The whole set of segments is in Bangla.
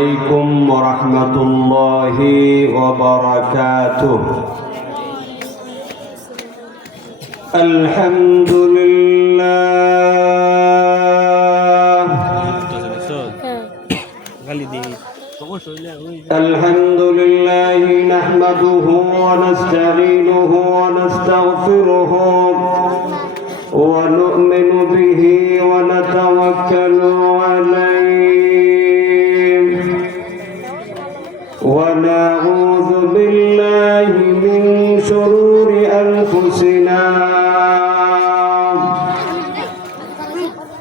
عليكم ورحمة الله وبركاته. الحمد لله الحمد لله نحمده ونستعينه ونستغفره ونؤمن به ونتوكل عليه ونعوذ بالله من شرور أنفسنا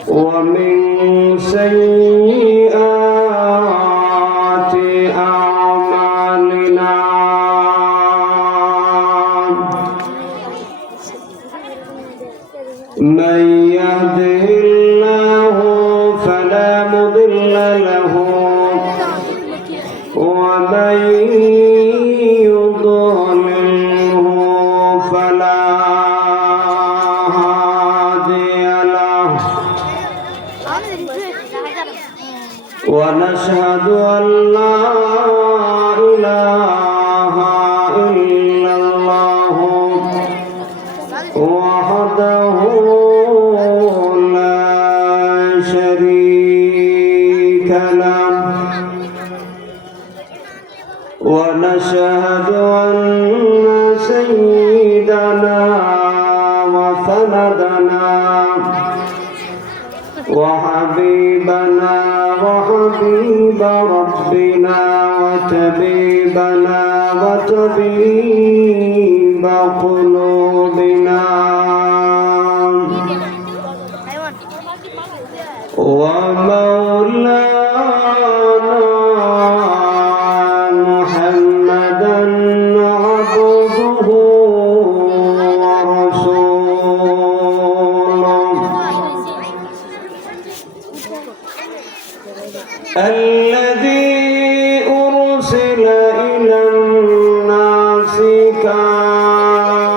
ومن سيئات أعمالنا من يهده الله فلا مضل له ومن يضلله فلا هادي له ونشهد أن لا إله إلا الله وحده لا شريك له ونشهد أن سيدنا وسندنا وحبيبنا وحبيب ربنا وطبيبنا وطبيب قلوبنا ومولانا محمدا عبده ورسوله الذي أرسل إلى الناس كافة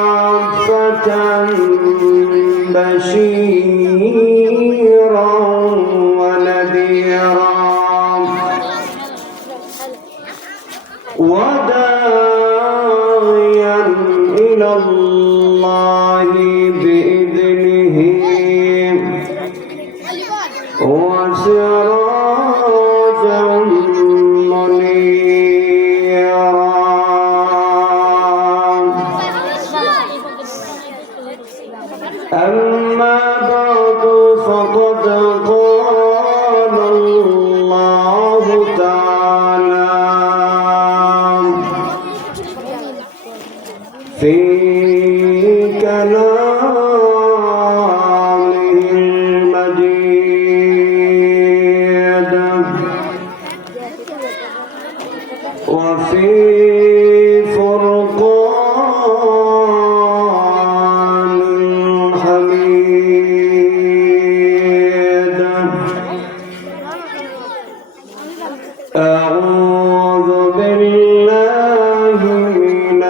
بشيرا ونذيرا وداعيا إلى الله بإذنه وسراجا منيرا أما بعد فقد قال الله تعالى في كلامه المجيد وفي فرقان الحميد أعوذ بالله من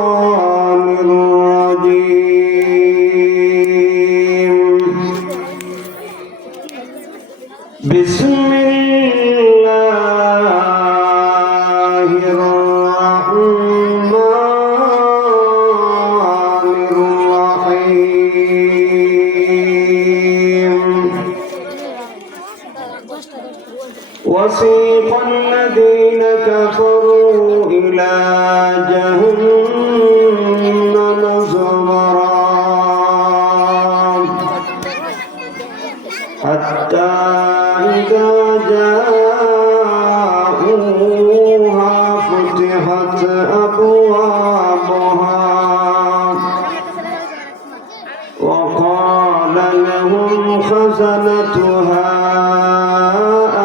الشيطان الرجيم بسم الله الرحمن الرحيم وسيق الذين كفروا إلى جهنم زمرا حتى إذا جاءوها فتحت أبوابها وقال لهم خزنتها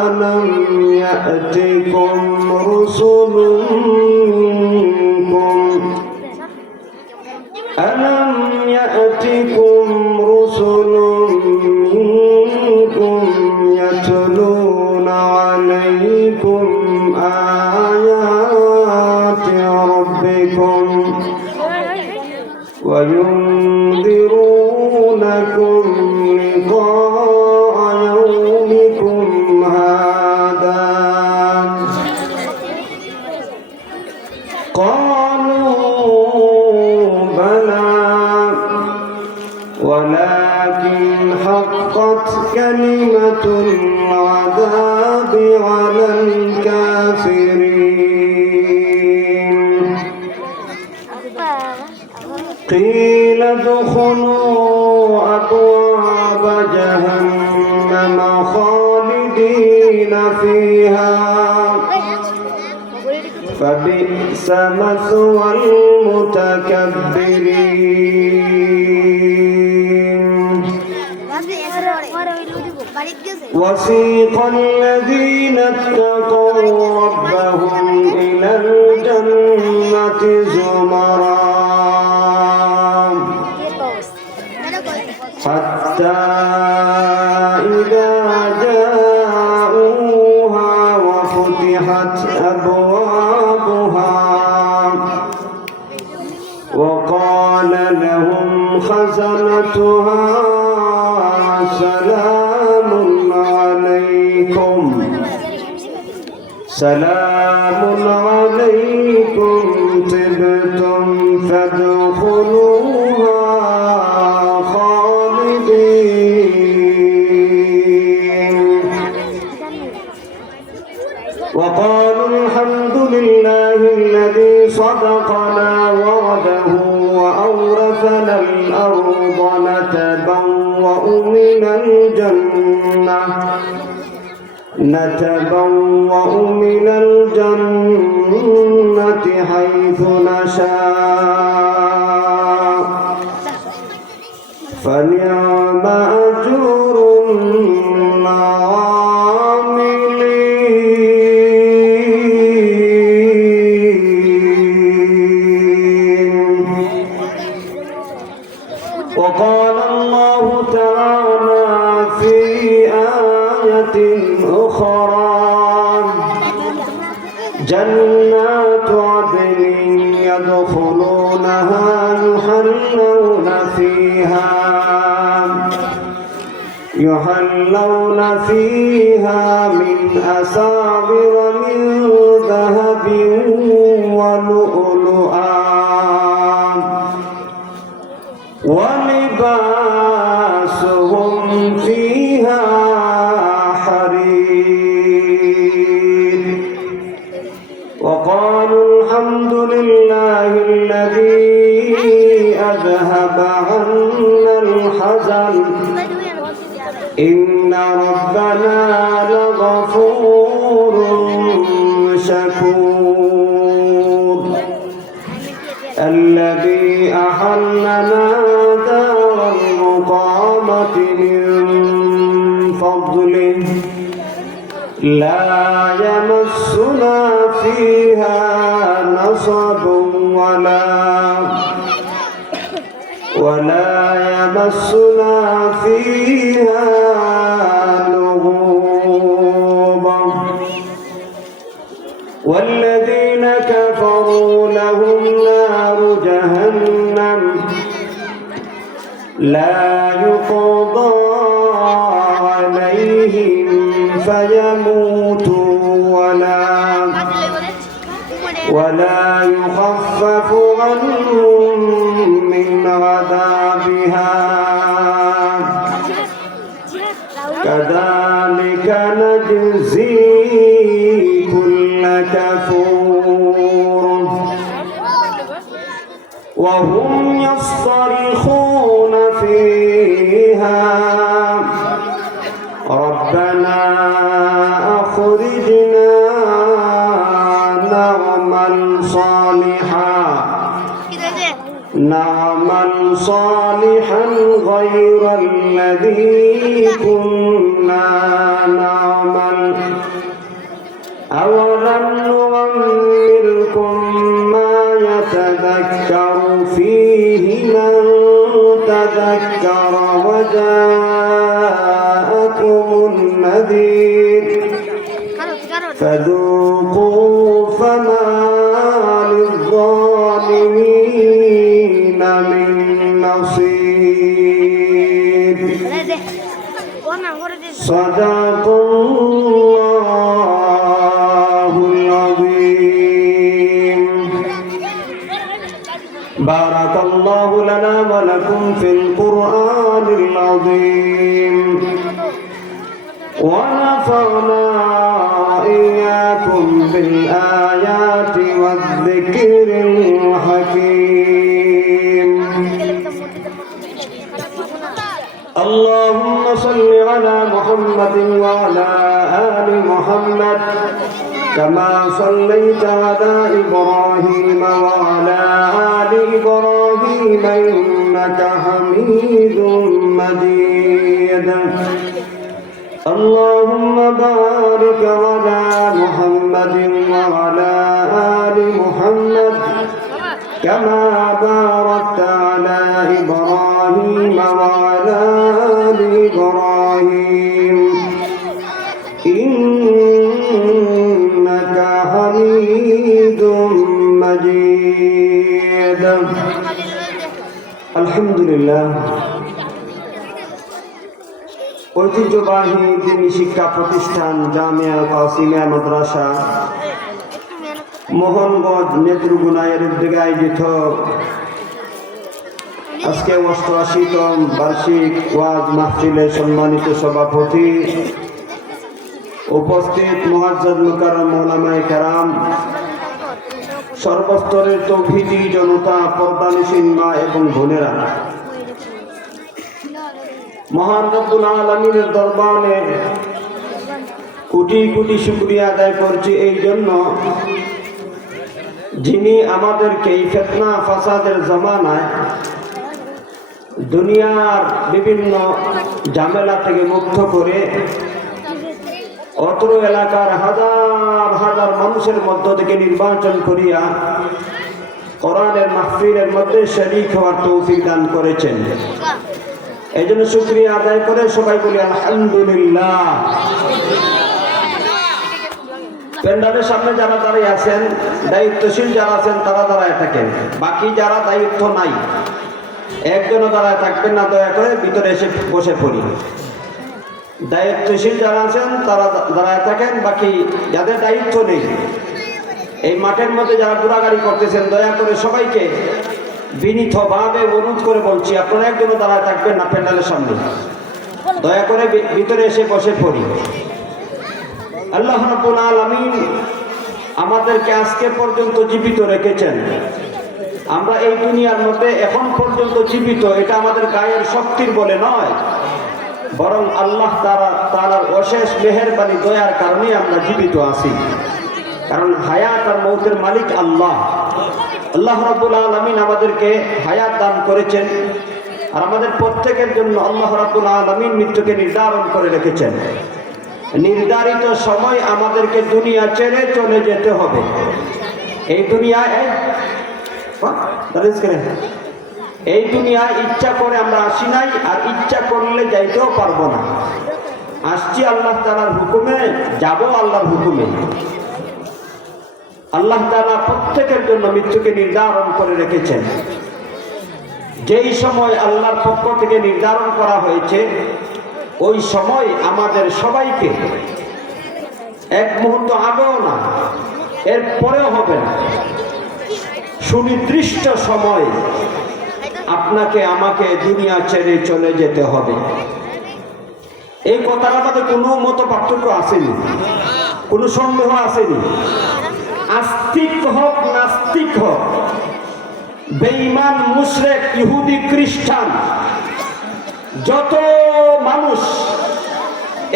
ألم يأتكم رسل منكم يتلون عليكم آيات ربكم العذاب على الكافرين قيل ادخلوا أبواب جهنم خالدين فيها فبئس مثوى المتكبرين وسيق الذين اتقوا ربهم إلى الجنة زمرا حتى إذا جاءوها وفتحت أبوابها وقال لهم خزنتها سلام عليكم طبتم فادخلوها خالدين وقالوا الحمد لله الذي صدقنا وعده وأورثنا الأرض نتبوأ من الجنة حيث نشاء فنعم أجر العاملين وقال الله تعالى في آية أخرى جنات عدن يدخلونها يحلون فيها من أساور من ذهب ولؤلؤا ولباسهم فيها حرير وقالوا الحمد لله الذي أذهب عنا الحزن إن ربنا لغفور شكور الذي أحلنا دار المقامة من فضله لا يمسنا فيها نصب ولا يمسنا فيها لغوب والذين كفروا لهم نار جهنم لا يقضى عليهم فيموتوا ولا يخفف عنهم من عذابها كذلك نجزي كل كفور وهم يصطرخون فيها ربنا أخرجنا نعمل صالحا غير الذي كنا نعمل أولم نعمركم ما يتذكر فيه من تذكر وجاءكم النذير فذوقوا فما للظالمين من نصير صدق الله العظيم بارك الله لنا ولكم في القرآن العظيم ونفعنا وإياكم بالآيات والذكر الحكيم. اللهم صل على محمد وعلى آل محمد كما صليت على إبراهيم وعلى آل إبراهيم إنك حميد مجيد. اللهم بارك على محمد وعلى آل محمد كما باركت على إبراهيم وعلى آل إبراهيم إنك حميد مجيد. الحمد لله. ঐতিহ্যবাহী দিনী শিক্ষা প্রতিষ্ঠান জামিয়া কাসিমিয়া মাদ্রাসা মোহনগঞ্জ নেত্রকোনার উদ্যোগে আয়োজিত আজকে ৮৮তম বার্ষিক ওয়াজ মাহফিলের সম্মানিত সভাপতি, উপস্থিত মুআজ্জাজ মুকাররম উলামায়ে কেরাম, সর্বস্তরের তৌহিদি জনতা, পর্দানিশীন মা এবং বোনেরা, মহান রব্বুল আলামিনের দরবারে কোটি কোটি শুকরিয়া আদায় করছি এই জন্য, যিনি আমাদেরকে এই ফিতনা ফাসাদের জমানায় দুনিয়ার বিভিন্ন ঝামেলা থেকে মুক্ত করে অত্র এলাকার হাজার হাজার মানুষের মধ্য থেকে নির্বাচন করিয়া কোরআনের মাহফিলের মধ্যে শরীক হওয়ার তৌফিক দান করেছেন। এই জন্য শুকরিয়া আদায় করে সবাই বলি আলহামদুলিল্লাহ। প্যান্ডালের সামনে যারা দাঁড়িয়ে আছেন, দায়িত্বশীল যারা আছেন তারা দাঁড়ায় থাকেন, বাকি যারা দায়িত্ব নাই একজনও দাঁড়ায় থাকবেন না, দয়া করে ভিতরে এসে বসে পড়ি। দায়িত্বশীল যারা আছেন তারা দাঁড়ায় থাকেন, বাকি যাদের দায়িত্ব নেই এই মাঠের মধ্যে যারা ঘোরাঘুরি করতেছেন দয়া করে সবাইকে বিনীতভাবে অনুরোধ করে বলছি, আপনারা একজনও দাঁড়ায় থাকবেন না প্যান্ডালের সামনে, দয়া করে ভিতরে এসে বসে পড়ি। আল্লাহ রাব্বুল আলামিন আমাদেরকে আজকে পর্যন্ত জীবিত রেখেছেন। আমরা এই দুনিয়ার মধ্যে এখন পর্যন্ত জীবিত, এটা আমাদের গায়ের শক্তির বলে নয়, বরং আল্লাহ তাআলার অশেষ মেহেরবানি দয়ার কারণে আমরা জীবিত আছি। কারণ হায়াত আর মৌতের মালিক আল্লাহ। আল্লাহ রাব্বুল আলামিন আমাদেরকে হায়াত দান করেছেন, আর আমাদের প্রত্যেকের জন্য আল্লাহ রাব্বুল আলামিন মৃত্যুকে নির্ধারণ করে রেখেছেন। নির্ধারিত সময় আমাদেরকে দুনিয়া ছেড়ে চলে যেতে হবে। এই দুনিয়া ইচ্ছা করে আমরা আসি নাই, আর ইচ্ছা করলে যাইতেও পারবো না। আসছি আল্লাহ তাআলার হুকুমে, যাব আল্লাহর হুকুমে। আল্লাহ তাআলা প্রত্যেকের জন্য মৃত্যুকে নির্ধারণ করে রেখেছেন। যেই সময় আল্লাহর পক্ষ থেকে নির্ধারণ করা হয়েছে ওই সময় আমাদের সবাইকে এক মুহূর্ত আগেও না, এর পরেও হবে না, সুনির্দিষ্ট সময় আপনাকে আমাকে দুনিয়া ছেড়ে চলে যেতে হবে। এই কথার মধ্যে কোনো মত পার্থক্য আসেনি, কোনো সন্দেহ আসেনি। আস্তিক হোক নাস্তিক হোক, বেঈমান মুশরিক ইহুদি খ্রিস্টান, যত মানুষ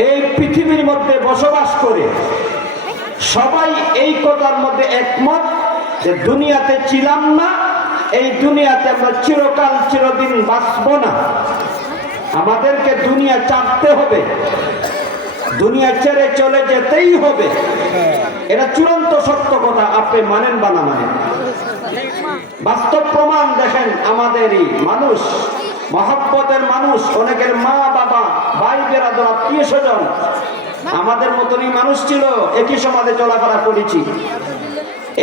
এই পৃথিবীর মধ্যে বসবাস করে সবাই এই কথার মধ্যে একমত যে দুনিয়াতে ছিলাম না, এই দুনিয়াতে আমরা চিরকাল চিরদিন বাঁচব না। আমাদেরকে দুনিয়া ছাড়তে হবে, দুনিয়া ছেড়ে চলে যেতেই হবে। এটা চূড়ান্ত সত্য কথা, আপনি মানেন বা না মানেন। বাস্তব প্রমাণ দেখেন, আমাদেরই মানুষ, মহব্বতের মানুষ, অনেকের মা বাবা ভাই বেরাদর আত্মীয় স্বজন আমাদের মতনই মানুষ ছিল, একই সমাজে চলাফেরা করেছি,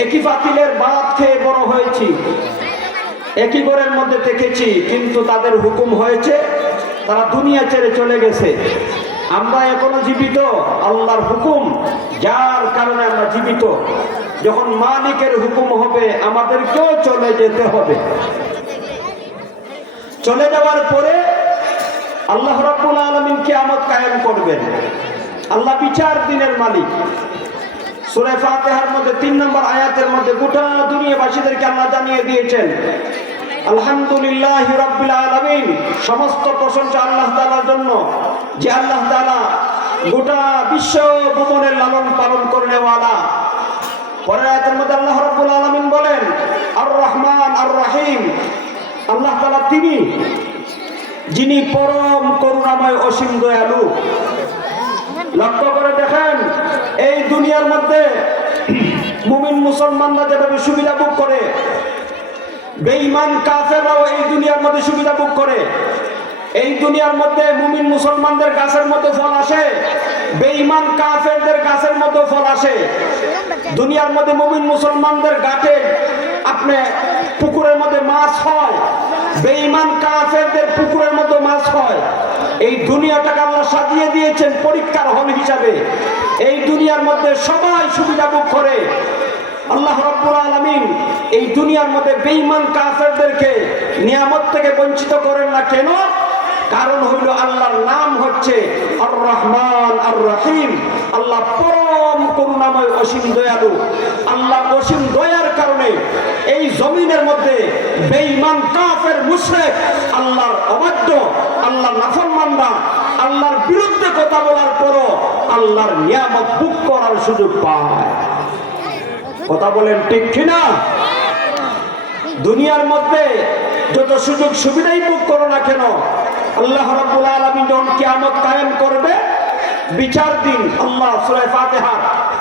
একই পাতিলের ভাত খেয়ে বড় হয়েছি, একই ঘরের মধ্যে থেকেছি, কিন্তু তাদের হুকুম হয়েছে, তারা দুনিয়া ছেড়ে চলে গেছে। আমরা এখনো জীবিত, আল্লাহর হুকুম যার কারণে আমরা জীবিত। যখন মালিকের হুকুম হবে আমাদেরকেও চলে যেতে হবে। চলে যাওয়ার পরে আল্লাহ রাব্বুল আলামিন কিয়ামত কায়েম করবেন। আল্লাহ বিচার দিনের মালিক। সূরা ফাতিহার মধ্যে 3 নম্বর আয়াতের মধ্যে গোটা দুনিয়াবাসীদেরকে আল্লাহ জানিয়ে দিয়েছেন আলহামদুলিল্লাহি রাব্বিল আলামিন, সমস্ত প্রশংসা আল্লাহ তাআলার জন্য, যে আল্লাহ তাআলা গোটা বিশ্ব ভুবনের লালন পালন করেনেওয়ালা। পরের আয়াতের মধ্যে আল্লাহ রাব্বুল আলামিন বলেন আর রহমান আর রহিম, আল্লাহ তাআলা তিনি যিনি পরম করুণাময় অসীম দয়ালু। লক্ষ্য করে দেখেন এই দুনিয়ার মধ্যে মুমিন মুসলমানরা যেভাবে সুবিধা ভোগ করে, বেঈমান কাফেররাও এই দুনিয়ার মধ্যে সুবিধা ভোগ করে। এই দুনিয়ার মধ্যে মুমিন মুসলমানদের গাছের মধ্যে ফল আসে, বেঈমান কাফেরদের গাছের মধ্যে ফল আসে। দুনিয়ার মধ্যে মুমিন মুসলমানদের ঘাটে আপনি পুকুরের মধ্যে মাছ হয়, বেঈমান কাফেরদের পুকুরের মধ্যে মাছ হয়। এই দুনিয়াটাকে আল্লাহ সাজিয়ে দিয়েছেন পরীক্ষার হল হিসাবে। এই দুনিয়ার মধ্যে সবাই সুবিধা ভোগ করে। আল্লাহ রাব্বুল আলামিন এই দুনিয়ার মধ্যে বেঈমান কাফেরদেরকে নিয়ামত থেকে বঞ্চিত করেন না কেন? কারণ হইল আল্লাহর নাম হচ্ছে আর রহমান আর রহিম। আল্লাহ পরম করুণাময় অসীম দয়ালু। আল্লাহ অসীম দয়ার কারণে এই জমিনের মধ্যে বেঈমান কাফের মুশরিক, আল্লাহর অবাধ্য, আল্লাহর নাফরমানরা আল্লাহর বিরুদ্ধে কথা বলার পরও আল্লাহর নিয়ামত ভোগ করার সুযোগ পায়। কথা বলেন ঠিক কিনা? দুনিয়ার মধ্যে যত সুযোগ সুবিধাই ভোগ করো না কেন, আল্লাহ রাব্বুল আলামিন যখন কিয়ামত কায়েম করবে, বিচার দিন, আল্লাহ সূরা ফাতিহা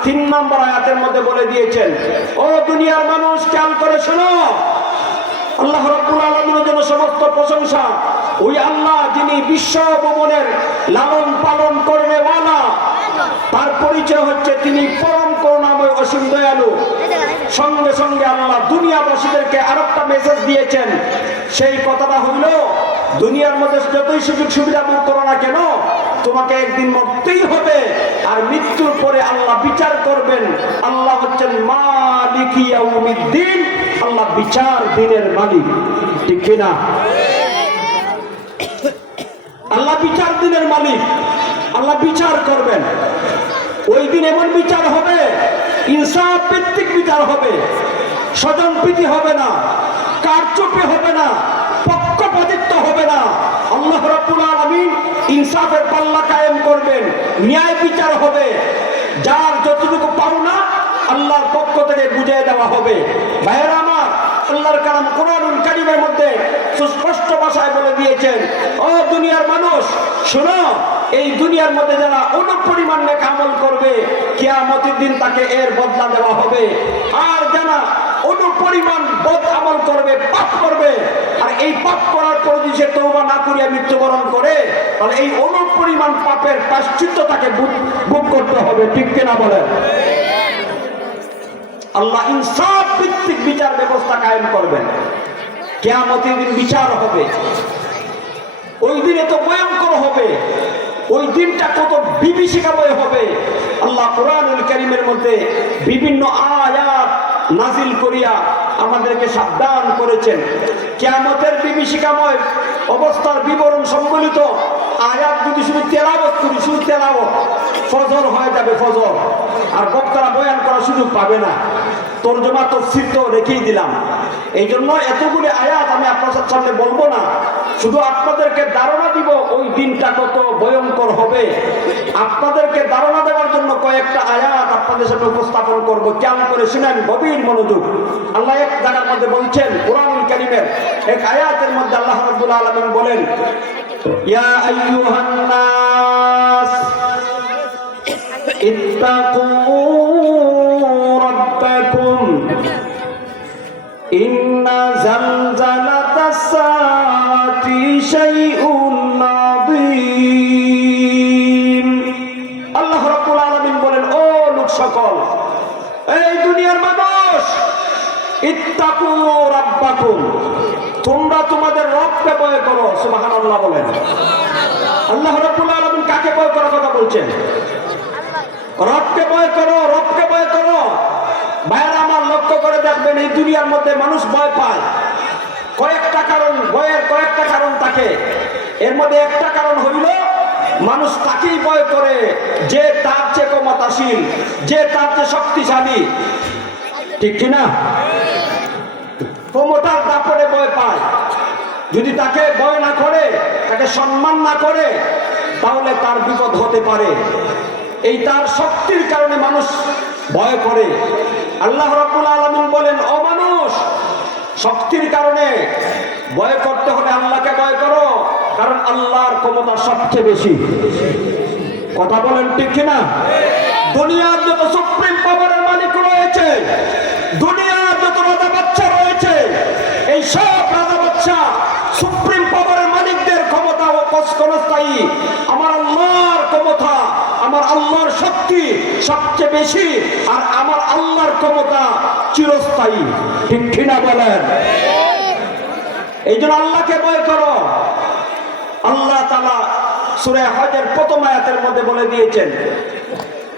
3 নম্বর আয়াতের মধ্যে বলে দিয়েছেন, ও দুনিয়ার মানুষ খেয়াল করে শোনো, আল্লাহ রাব্বুল আলামিনের জন্য সমস্ত প্রশংসা ওই আল্লাহ যিনি বিশ্ব ভুবনের লালন পালন করেনেওয়ালা। তার পরিচয় হচ্ছে তিনি পরম করুণাময় অসীম দয়ালু। সঙ্গে সঙ্গে আল্লাহ দুনিয়াবাসীদেরকে আরেকটা মেসেজ দিয়েছেন। সেই কথাটা হইল দুনিয়ার মধ্যে যতই সুযোগ সুবিধা ভোগ করো না কেন, তোমাকে একদিন মরতেই হবে। আর মৃত্যুর পরে আল্লাহ বিচার করবেন। আল্লাহ হচ্ছেন মালিক ইয়াউমিদ্দিন, আল্লাহ বিচার দিনের মালিক। ঠিক কিনা? আল্লাহ বিচার দিনের মালিক, আল্লাহ বিচার করবেন। ওই দিন এমন বিচার হবে, ইনসাফ ভিত্তিক বিচার হবে, স্বজন প্রীতি হবে না, কারচুপি হবে না, পক্ষপাতিত্ব হবে না। আল্লাহ রাব্বুল আলামিন ইনসাফের পাল্লা কায়েম করবেন, ন্যায় বিচার হবে। যার যতটুকু পাওনা আল্লাহর পক্ষ থেকে বুঝিয়ে দেওয়া হবে। ভাইয়েরা আমার, আল্লাহর কালাম কোরআনুল কারীমের মধ্যে সুস্পষ্ট ভাষায় বলে দিয়েছেন, ও দুনিয়ার মানুষ শোনো, এই দুনিয়ার মধ্যে যারা অনুপরিমাণ নেক আমল করবে, কিয়ামতের দিন তাকে এর বদলা দেওয়া হবে। আর যারা অনুপরিমাণ বদ আমল করবে, পাপ করবে, আর এই পাপ করার পর যদি সে তওবা না করিয়া মৃত্যুবরণ করে, তাহলে এই অনুপরিমাণ পাপের প্রায়শ্চিত্ত তাকে ভোগ করতে হবে। ঠিক কিনা বলেন? আল্লাহ ইনসাফ ভিত্তিক বিচার ব্যবস্থা কায়েম করবেন। কিয়ামতের দিন বিচার হবে। ওই দিনে তো ভয়ঙ্কর হবে। ওই দিনটা কত বিভীষিকাময় হবে। আল্লাহ কোরআনুল কারীমের মধ্যে বিভিন্ন আয়াত নাজিল করিয়া আমাদেরকে সাবধান করেছেন। কিয়ামতের বিভীষিকাময় অবস্থার বিবরণ সম্বলিত আয়াত যদি শুধু তেলাওয়াত করি, শুধু তেলাওয়াত, ফজর হয়ে যাবে ফজর, আর বক্তারা বয়ান করার সুযোগ পাবে না। তরজমা তাফসীর তো রেখেই দিলাম। এই জন্য এতগুলি আয়াত আমি আপনাদের সামনে বলবো না, শুধু আপনাদেরকে ধারণা দিব ওই দিনটা কত ভয়ঙ্কর হবে। আপনাদেরকে ধারণা দেওয়ার জন্য কয়েকটা আয়াত আপনাদের সামনে উপস্থাপন করবো। খেয়াল করে শুনেন, গভীর মনোযোগ। আল্লাহ এক জায়গার মধ্যে বলছেন, কোরআনুল কারীমের এক আয়াতের মধ্যে আল্লাহ রাব্বুল আলামিন বলেন, ইয়া আইয়ুহান নাস ইত্তাকু রাব্বাকুম ইন্না জালজালাতাস সাআতি শাইউন আযীম। আল্লাহ রাব্বুল আলামিন বলেন, ও লোক সকল, এই দুনিয়ার মানুষ, ইত্তাকু রাব্বাকুম, তোমরা তোমাদের রবকে ভয় করো। সুবহানাল্লাহ বলেন। আল্লাহ রাব্বুল আলামিন কাকে ভয় করার কথা বলছেন? রবকে ভয় করো, রবকে ভয় করো। ভাইয়েরা আমার, লক্ষ্য করে দেখবেন, এই দুনিয়ার মধ্যে মানুষ ভয় পায়। কয়েকটা কারণ, ভয়ের কয়েকটা কারণ থাকে। এর মধ্যে একটা কারণ হইল মানুষ তাকেই ভয় করে যে তার চেয়ে ক্ষমতাশীল, যে তার চেয়ে শক্তিশালী, ঠিক কিনা? ক্ষমতার দাপটে ভয় পায়। যদি তাকে ভয় না করে, তাকে সম্মান না করে, তাহলে তার বিপদ হতে পারে। এই তার শক্তির কারণে মানুষ ভয় করে। আল্লাহ রাব্বুল আলামিন বলেন, ও মানুষ, শক্তির কারণে ভয় করতে হলে আল্লাহকে ভয় করো, কারণ আল্লাহর ক্ষমতা সবচেয়ে বেশি। কথা বলেন ঠিক কিনা? দুনিয়ার যত সুপ্রিম পাওয়ারের মালিক রয়েছে, দুনিয়ার যত রাজা বাচ্চা রয়েছে, এই সব রাজা বাচ্চা সুপ্রিম পাওয়ারের মালিকদের ক্ষমতা ও ক্ষণস্থায়ী। আমার আল্লাহর ক্ষমতা, আমার আল্লাহর শক্তি সবচেয়ে বেশি, আর আমার আল্লাহর ক্ষমতা চিরস্থায়ী। ঠিক কিনা বলেন? এই জন্য আল্লাহকে ভয় করো। আল্লাহ তাআলা সূরা হজের প্রথম আয়াতের মধ্যে বলে দিয়েছেন,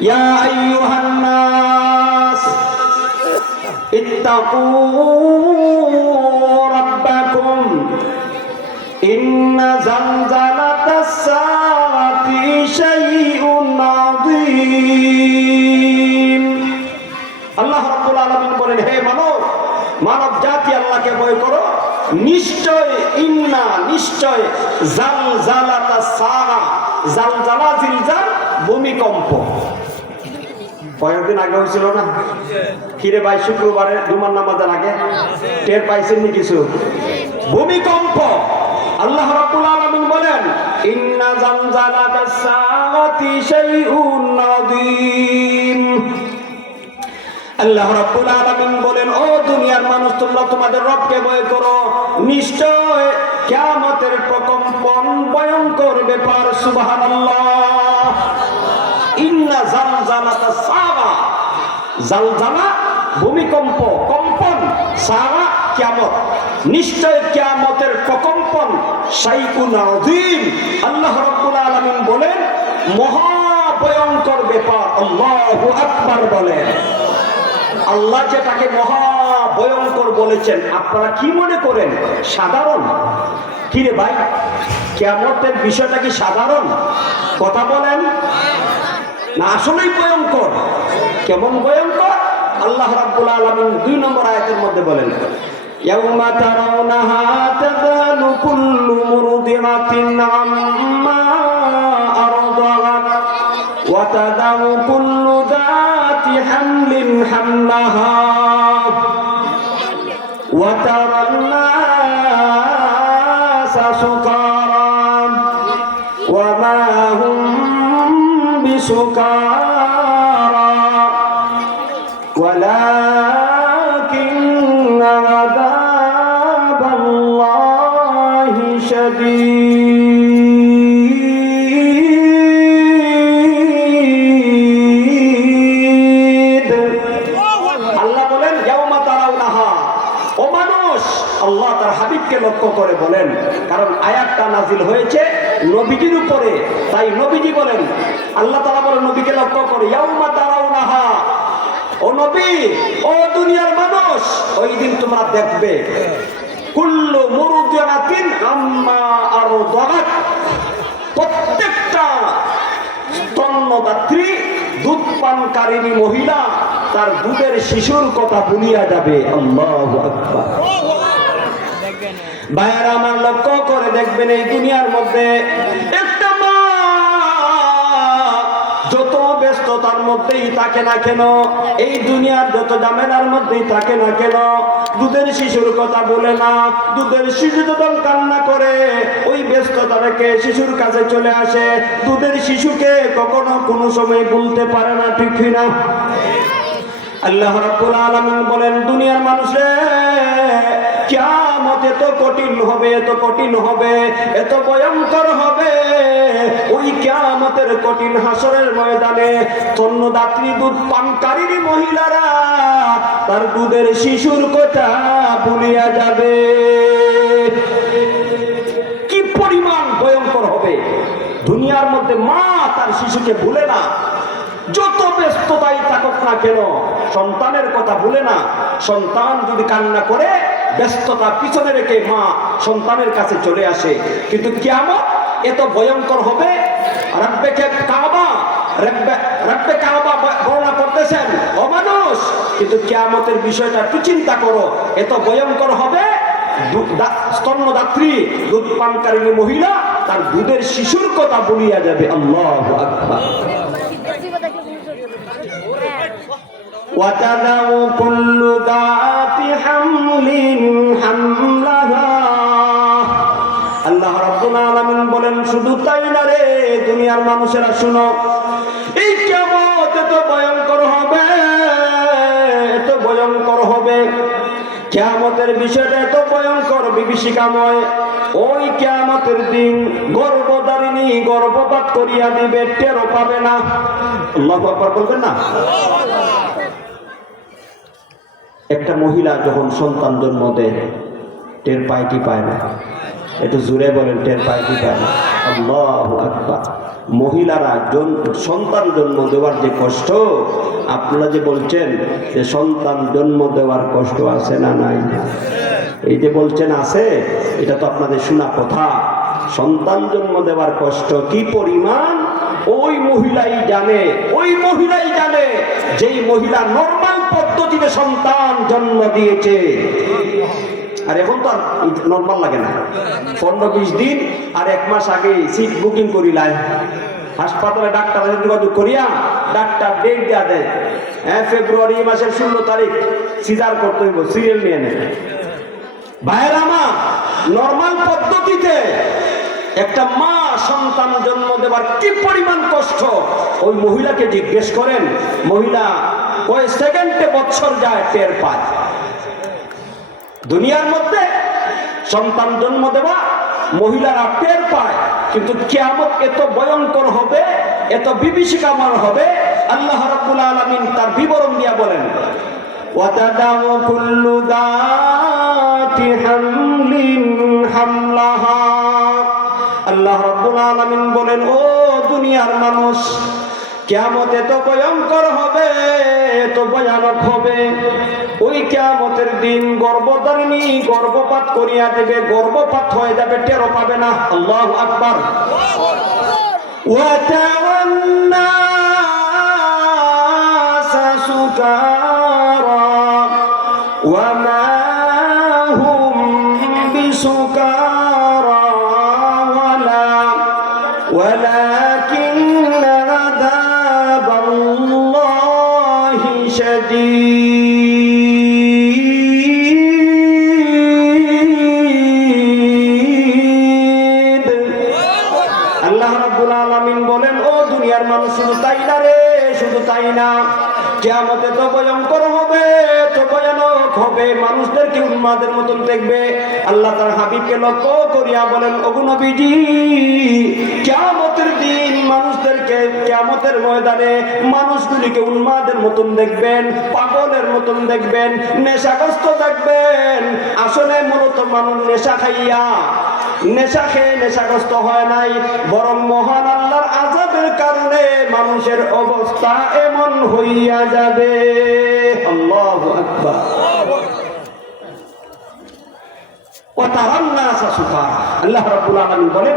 ইয়া আইয়ুহান নাস ইত্তাকু রাব্বাকুম ইন্না জালজালাতাস সাআতি শাইউন আযীম। আল্লাহ রাব্বুল আলামিন বলেন, হে মানব জাতি, আল্লাহকে ভয় করো। নিশ্চয়, ইন্না নিশ্চয়, জালজালাতাস সাআ, জালজালা জিলজাল ভূমিকম্প। কয়েকদিন আগে হয়েছিল না? কিরে ভাই, শুক্রবারে জুমার নামাজের আগে টের পাইছেন নি কিছু? ভূমিকম্প। আল্লাহ রাব্বুল আলামিন বলেন, ইন্না জালজালাতাস সাআতি শাইউন আযীম। আল্লাহ রাব্বুল আলামিন বলেন, ও দুনিয়ার মানুষ, তোমরা তোমাদের রবকে ভয় করো। নিশ্চয় কিয়ামতের প্রকম্পন ভয়ঙ্কর ব্যাপার। সুবহানাল্লাহ। ইন্না জালজালাতাস সাআ, জালজালা ভূমিকম্প, কম্পন, সাআ কিয়ামত, নিশ্চয় কিয়ামতের প্রকম্পন শাইউন আযীম। আল্লাহ রাব্বুল আলামিন বলেন, মহা ভয়ঙ্কর ব্যাপার। আল্লাহু আকবার বলেন। আল্লাহ যেটাকে মহা ভয়ঙ্কর বলেছেন, আপনারা কি মনে করেন সাধারণ? কি রে ভাই, কিয়ামতের বিষয়টা কি সাধারণ? কথা বলেন না, আসলেই ভয়ঙ্কর। কেমন ভয়ঙ্কর? আল্লাহ রাব্বুল আলামিন 2 নম্বর আয়াতের মধ্যে বলেন, ইয়াউমা তারাউনাহা তাযালু কুল্লু মুরদিআতিন আম্মা আরদাআত ওয়া তাদাউ কুল্লু যাতি হামলিন হামলাহা ওয়া তারান নাসা সুকারা ওয়া মা হুম বিসুকারা ওয়ালাকিন্না আযাবাল্লাহি শাদীদ। আল্লাহ বলেন, ইয়াউমা তারাউনাহা, ও মানুষ, আল্লাহ তার হাবিবকে লক্ষ্য করে বলেন, কারণ আয়াতটা নাজিল হয়েছে নবীজির উপরে, তাই নবীজি বলেন, আল্লাহ তাআলা বলেন নবীকে লক্ষ্য করে, ইয়াউমা তারাউনাহা, ও নবী, ও দুনিয়ার মানুষ, ওই দিন তোমরা দেখবে কুল্লু মুরদিআতিন আম্মা আরদাআত, প্রত্যেকটা স্তন্যদাত্রী, দুধ পানকারিণী মহিলা তার দুধের শিশুর কথা ভুলিয়া যাবে। আল্লাহু আকবার। ভাইয়েরা আমার, লক্ষ্য করে দেখবেন এই দুনিয়ার মধ্যে একটা মা যত ব্যস্ততার মধ্যেই থাকে না কেন, এই দুনিয়ার যত ঝামেলার মধ্যেই থাকে না কেন, দুধের শিশুর কথা বলে না। দুধের শিশু যখন কান্না করে, ওই ব্যস্ততা রেখে শিশুর কাছে চলে আসে। দুধের শিশুকে কখনো কোনো সময় ভুলতে পারে না, ঠিক না? আল্লাহ রাব্বুল আলামিন বলেন, দুনিয়ার মানুষে, কিয়ামত এত কঠিন হবে, এত কঠিন হবে, এত ভয়ঙ্কর হবে। ওই কিয়ামতের কঠিন হাসরের ময়দানে স্তন্যদাত্রী, দুধ পানকারিণী মহিলারা তার দুধের শিশুর কথা ভুলিয়া যাবে। কি পরিমাণ ভয়ঙ্কর হবে! দুনিয়ার মধ্যে মা তার শিশুকে ভুলে না, যত ব্যস্ততাই থাকুক না কেন, সন্তানের কথা ভুলে না। সন্তান যদি কান্না করে, ব্যস্ততা পিছনে রেখে মা সন্তানের কাছে চলে আসে। কিন্তু কিয়ামত এত ভয়ঙ্কর হবে, রব্বে কাবা বর্ণনা করতেছেন ও মানুষ, কিন্তু কিয়ামতের বিষয়টা একটু চিন্তা করো, এত ভয়ঙ্কর হবে। স্তন্যদাত্রী, দুধ পানকারিণী মহিলা তার দুধের শিশুর কথা বলিয়া যাবে। আল্লাহু আকবার। وَتَذَرُ كُلُّ ذَاتِ حَمْلٍ حَمْلَهَا। আল্লাহ রাব্বুল আলামিন বলেন, শুধু তাই না রে দুনিয়ার মানুষেরা, শুনো, এই কিয়ামত এত ভয়ঙ্কর হবে, এত ভয়ঙ্কর হবে। কিয়ামতের বিষয়টা এত ভয়ঙ্কর, বিভীষিকাময়। ওই কিয়ামতের দিন গর্ভধারিণী গর্ভপাত করিয়া দিবে, টেরও পাবে না। আল্লাহু আকবার বলবেন না? একটা মহিলা যখন সন্তান জন্ম দেয়, টের পায় কি পায় না? একটু জোরে বলেন, টের পায় কি পায় না? আল্লাহু আকবার। মহিলারা সন্তান জন্ম দেওয়ার যে কষ্ট, আপনারা যে বলছেন যে সন্তান জন্ম দেওয়ার কষ্ট আছে না নাই, এই যে বলছেন আছে, এটা তো আপনাদের শোনা কথা। সন্তান জন্ম দেওয়ার কষ্ট কি পরিমাণ ওই মহিলাই জানে, ওই মহিলাই জানে, যেই মহিলা নরমাল পদ্ধতিতে সন্তান জন্ম দিয়েছে। আর এখন তো আর নরমাল লাগে না, 15-20 দিন আর 1 মাস আগে সিট বুকিং করিলাই, হাসপাতালে ডাক্তারের যোগাযোগ করিয়া ডাক্তার ডেট দেওয়া দেয়, হ্যাঁ ফেব্রুয়ারি মাসের 16 তারিখ সিজার করতে হইব, সিরিয়াল নিয়ে নেয়। ভাইয়েরা আমার, নরমাল পদ্ধতিতে একটা মা সন্তান জন্ম দেওয়ার কি পরিমাণ কষ্ট, ওই মহিলাকে জিজ্ঞেস করেন, মহিলা ওই সেকেন্ডে বছর যায় টের পায়। দুনিয়ার মধ্যে সন্তান জন্ম দেওয়া মহিলারা টের পায়, কিন্তু কিয়ামত এত ভয়ঙ্কর হবে, এত বিভীষিকাময় হবে। আল্লাহ রাব্বুল আলামিন তার বিবরণ দিয়া বলেন, وَتَدَعُ كُلُّ ذَاتِ حَمْلٍ حَمْلَهَا। আল্লাহ রাব্বুল আলামিন বলেন, ও দুনিয়ার মানুষ, কিয়ামত এত ভয়ঙ্কর হবে, এত ভয়ানক হবে। ওই কিয়ামতের দিন গর্ভধারিণী গর্ভপাত করিয়া দেবে, গর্ভপাত হয়ে যাবে, টেরও পাবে না। আল্লাহু আকবার। وَتَرَى النَّاسَ سُكَارَى وَمَا هُمْ بِسُكَارَى وَلَكِنَّ عَذَابَ اللَّهِ شَدِيدٌ। আল্লাহ রাব্বুল আলামিন বলেন, ও দুনিয়ার মানুষ, শুধু তাই না রে, শুধু তাই না, কিয়ামত এত ভয়ঙ্কর হবে, এত ভয়ানক হবে, মানুষদেরকে উন্মাদের মতন দেখবে। আল্লাহ তার হাবিবকে লক্ষ্য করিয়া বলেন, ওগো নবীজি, কিয়ামতের দিন মানুষদেরকে, কিয়ামতের ময়দানে মানুষগুলিকে উন্মাদের মতন দেখবেন, পাগলের মতন দেখবেন, নেশাগ্রস্ত দেখবেন। আসলে মূলত মানুষ নেশা খাইয়া, নেশা খেয়ে নেশাগ্রস্ত হয় নাই, বরং মহান আল্লাহর আযাবের কারণে মানুষের অবস্থা এমন হইয়া যাবে। আল্লাহু আকবার। আল্লাহ রাব্বুল আলামিন বলেন,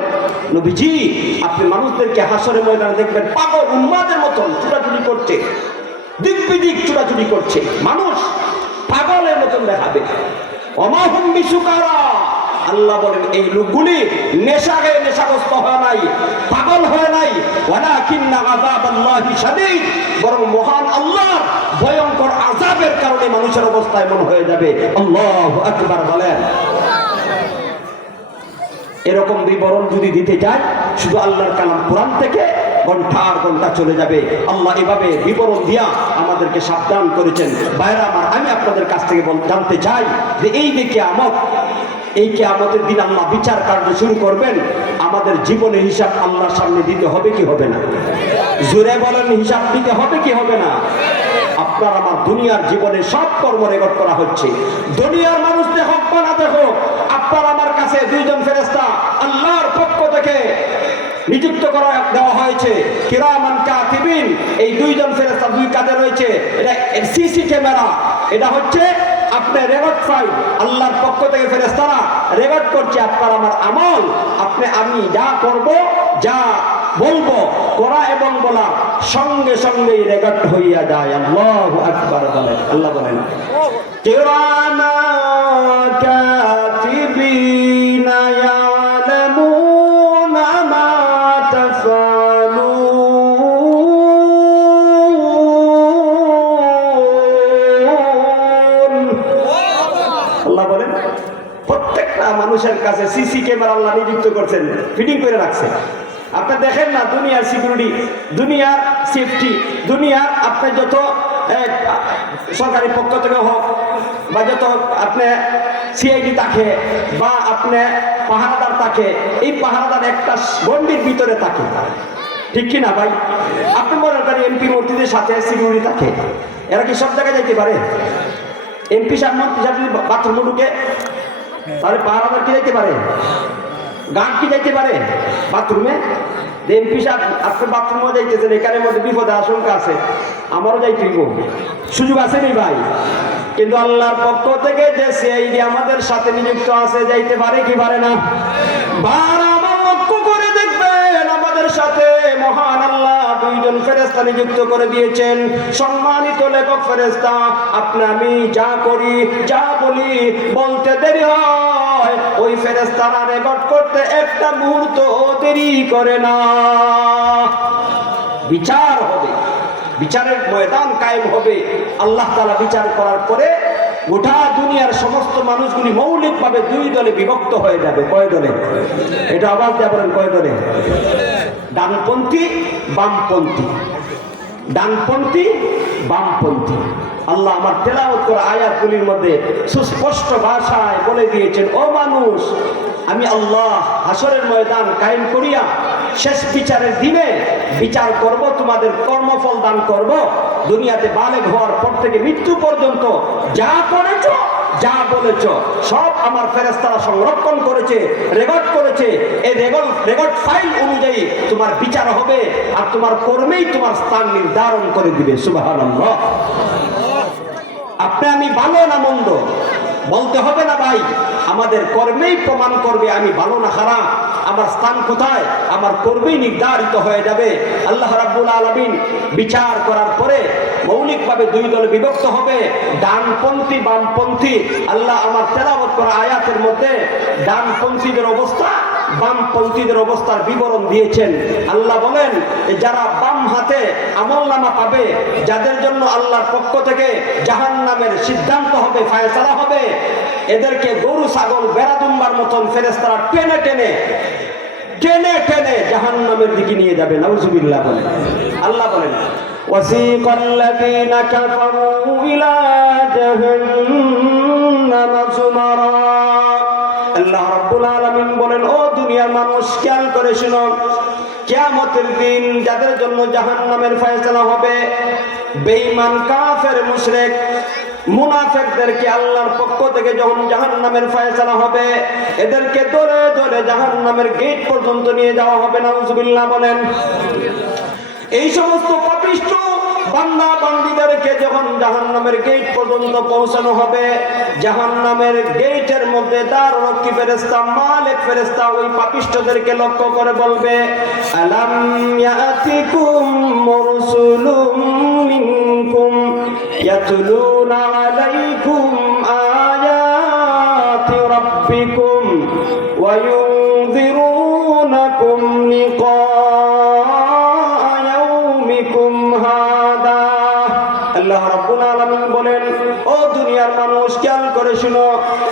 নবীজি, আপনি মানুষদেরকে হাসরের ময়দানে দেখবেন পাগল উন্মাদের মতন ছুটাছুটি করছে, দিক বিদিক ছুটাছুটি করছে, মানুষ পাগলের মতন দেখাবে। ওমা হুম বিসুকারা। আল্লাহ বলেন, এই লোকগুলি নেশা খেয়ে নেশাগ্রস্ত হয় নাই, পাগল হয় নাই, ওয়ালাকিন্না আযাবাল্লাহি শাদীদ, বরং মহান আল্লাহর ভয়ঙ্কর আযাবের কারণে মানুষের অবস্থা এমন হয়ে যাবে। আল্লাহু আকবার বলেন। এরকম বিবরণ যদি দিতে যায়, শুধু আল্লাহর কালাম কোরআন থেকে ঘন্টার ঘন্টা চলে যাবে। আল্লাহ এভাবে বিবরণ দিয়া আমাদেরকে সাবধান করেছেন। ভাইরা আমার, আমি আপনাদের কাছ থেকে জানতে চাই যে এই যে কিয়ামত, এই কিয়ামতের দিন আল্লাহ বিচার কার্য শুরু করবেন, আমাদের জীবনের হিসাব আল্লাহর সামনে দিতে হবে কি হবে না? জোরে বলেন, হিসাব দিতে হবে কি হবে না? আপনার আমার দুনিয়ার জীবনে সব কর্ম রেকর্ড করা হচ্ছে। দুনিয়ার মানুষ দেখুক বা না দেখুক, আপনার আমার কাছে 2 জন ফেরেশতা আল্লাহর পক্ষ থেকে নিযুক্ত করা দেওয়া হয়েছে, কিরামান কাতিবিন। এই 2 জন ফেরেশতা 2 কাঁধে রয়েছে। এটা সিসি ক্যামেরা, এটা হচ্ছে আপনার রেকর্ড ফাইল। আল্লাহর পক্ষ থেকে ফেরেশতারা রেকর্ড করছে আপনার আমার আমল। আমি যা করব, যা বলবো, করা এবং বলা সঙ্গে সঙ্গেই রেকর্ড হইয়া যায়। আল্লাহু আকবার বলেন। আল্লাহ বলেন কিরামা কাতিবিনা ইয়ালামুনা মা তাফআলুন। আল্লাহ বলেন প্রত্যেকটা মানুষের কাছে সিসি ক্যামেরা আল্লাহ নিযুক্ত করছেন, ফিটিং করে রাখছেন। আপনি দেখেন না দুনিয়ার সিকিউরিটি, দুনিয়ার সেফটি, দুনিয়ার আপনার যত সরকারি পক্ষ থেকে হোক বা যত আপনি সিআইডি থাকে বা আপনি পাহারাদার থাকে, এই পাহারাদার একটা গণ্ডির ভিতরে থাকে, ঠিক কি না ভাই? আপনি মনে করেন এমপি মন্ত্রীদের সাথে সিকিউরিটি থাকে, এরা কি সব জায়গায় যাইতে পারে? এমপি সাহেব মন্ত্রী সাহেব যদি বাথরুমে ঢুকে তাহলে পাহারাদার কি যাইতে পারে? গান কি যাইতে পারে বাথরুমে? এমপি সাহেব আপনি বাথরুমে যাইতেছেন, এখানের মধ্যে বিপদের আশঙ্কা আছে, আমারও যাইতে সুযোগ আছে নি ভাই? কিন্তু আল্লাহর পক্ষ থেকে যে সিআইডি আমাদের সাথে নিযুক্ত আছে, যাইতে পারে কি পারে না? আমার লক্ষ্য করে দেখবেন আমাদের সাথে মহান আল্লাহ দুইজন ফেরেশতা নিযুক্ত করে দিয়েছেন, সম্মানিত লেখক ফেরেশতা। আপনি আমি যা করি যা বলি বলতে দেরি হয়, ওই ফেরেশতারা রেকর্ড করতে একটা মুহূর্ত দেরি করে না। বিচার হবে, বিচারের ময়দান কায়েম হবে। আল্লাহ তাআলা বিচার করার পরে গোটা দুনিয়ার সমস্ত মানুষগুলি মৌলিকভাবে দুই দলে বিভক্ত হয়ে যাবে। কয় দলে? এটা আওয়াজ দিয়ে বলেন, কয় দলে? ডানপন্থী বামপন্থী, ডানপন্থী বামপন্থী। আল্লাহ আমার তেলাওয়াত করা আয়াতগুলির মধ্যে সুস্পষ্ট ভাষায় বলে দিয়েছেন, ও মানুষ, আমি আল্লাহ হাসরের ময়দান কায়েম করিয়া শেষ বিচারের দিনে বিচার করব, তোমাদের কর্মফল দান করব। দুনিয়াতে বালেগ হওয়ার পর থেকে মৃত্যু পর্যন্ত যা করেছ যা বলেছ সব আমার ফেরেশতারা সংরক্ষণ করেছে, রেকর্ড করেছে। এই রেকর্ড ফাইল অনুযায়ী তোমার বিচার হবে, আর তোমার কর্মেই তোমার স্থান নির্ধারণ করে দিবে। সুবহানাল্লাহ। আপনি আমি ভালো না মন্দ বলতে হবে না ভাই, আমাদের কর্মেই প্রমাণ করবে আমি ভালো না খারাপ, আমার স্থান কোথায়, আমার কর্মেই নির্ধারিত হয়ে যাবে। আল্লাহ রাব্বুল আলামিন বিচার করার পরে মৌলিকভাবে দুই দলে বিভক্ত হবে, ডানপন্থী বামপন্থী। আল্লাহ আমার তেলাওয়াত করা আয়াতের মধ্যে ডানপন্থীদের অবস্থা বামপন্থীদের অবস্থার বিবরণ দিয়েছেন। আল্লাহ বলেন যারা বাম হাতে আমলনামা পাবে, যাদের জন্য আল্লাহর পক্ষ থেকে জাহান্নামের সিদ্ধান্ত হবে, ফায়সালা হবে, এদেরকে গরু ছাগল বেড়াদুম্বার মতন ফেরেশতারা টেনে টেনে টেনে টেনে জাহান্নামের দিকে নিয়ে যাবে। নাউজুবিল্লাহ বলেন। আল্লাহ বলেন ওয়াসিকাল্লাযীনা কাফারু ইলা জাহান্নাম যুমারা। আল্লাহ রাব্বুল আলামিন বলেন, ও দুনিয়ার মানুষ, খেয়াল করে শুনো, কিয়ামতের দিন যাদের জন্য জাহান্নামের ফয়সালা হবে, বেঈমান কাফের মুশরিক মুনাফিকদেরকে আল্লাহর পক্ষ থেকে যখন জাহান্নামের ফয়সালা হবে, এদেরকে ধরে ধরে জাহান্নামের গেট পর্যন্ত নিয়ে যাওয়া হবে। নাউজুবিল্লাহ বলেন। এই সমস্ত পাপিষ্ঠ বান্দা বান্দীদেরকে যখন জাহান্নামের গেট পর্যন্ত পৌঁছানো হবে, জাহান্নামের গেটের মধ্যে দাররক্ষী ফেরেশতা মালিক ফেরেশতা ওই পাপিষ্ঠদেরকে লক্ষ্য করে বলবে, আলাম ইয়াতিকুম মুরসুলুম মিনকুম ইয়াতলুনা আলাইকুম আয়াতি রাব্বিকুম ওয়া ইউনযিরুনাকুম লিকা আল্লাহ রাব্বুল আলামিন বলেন, ও দুনিয়ার মানুষ, খেয়াল করে শুনো,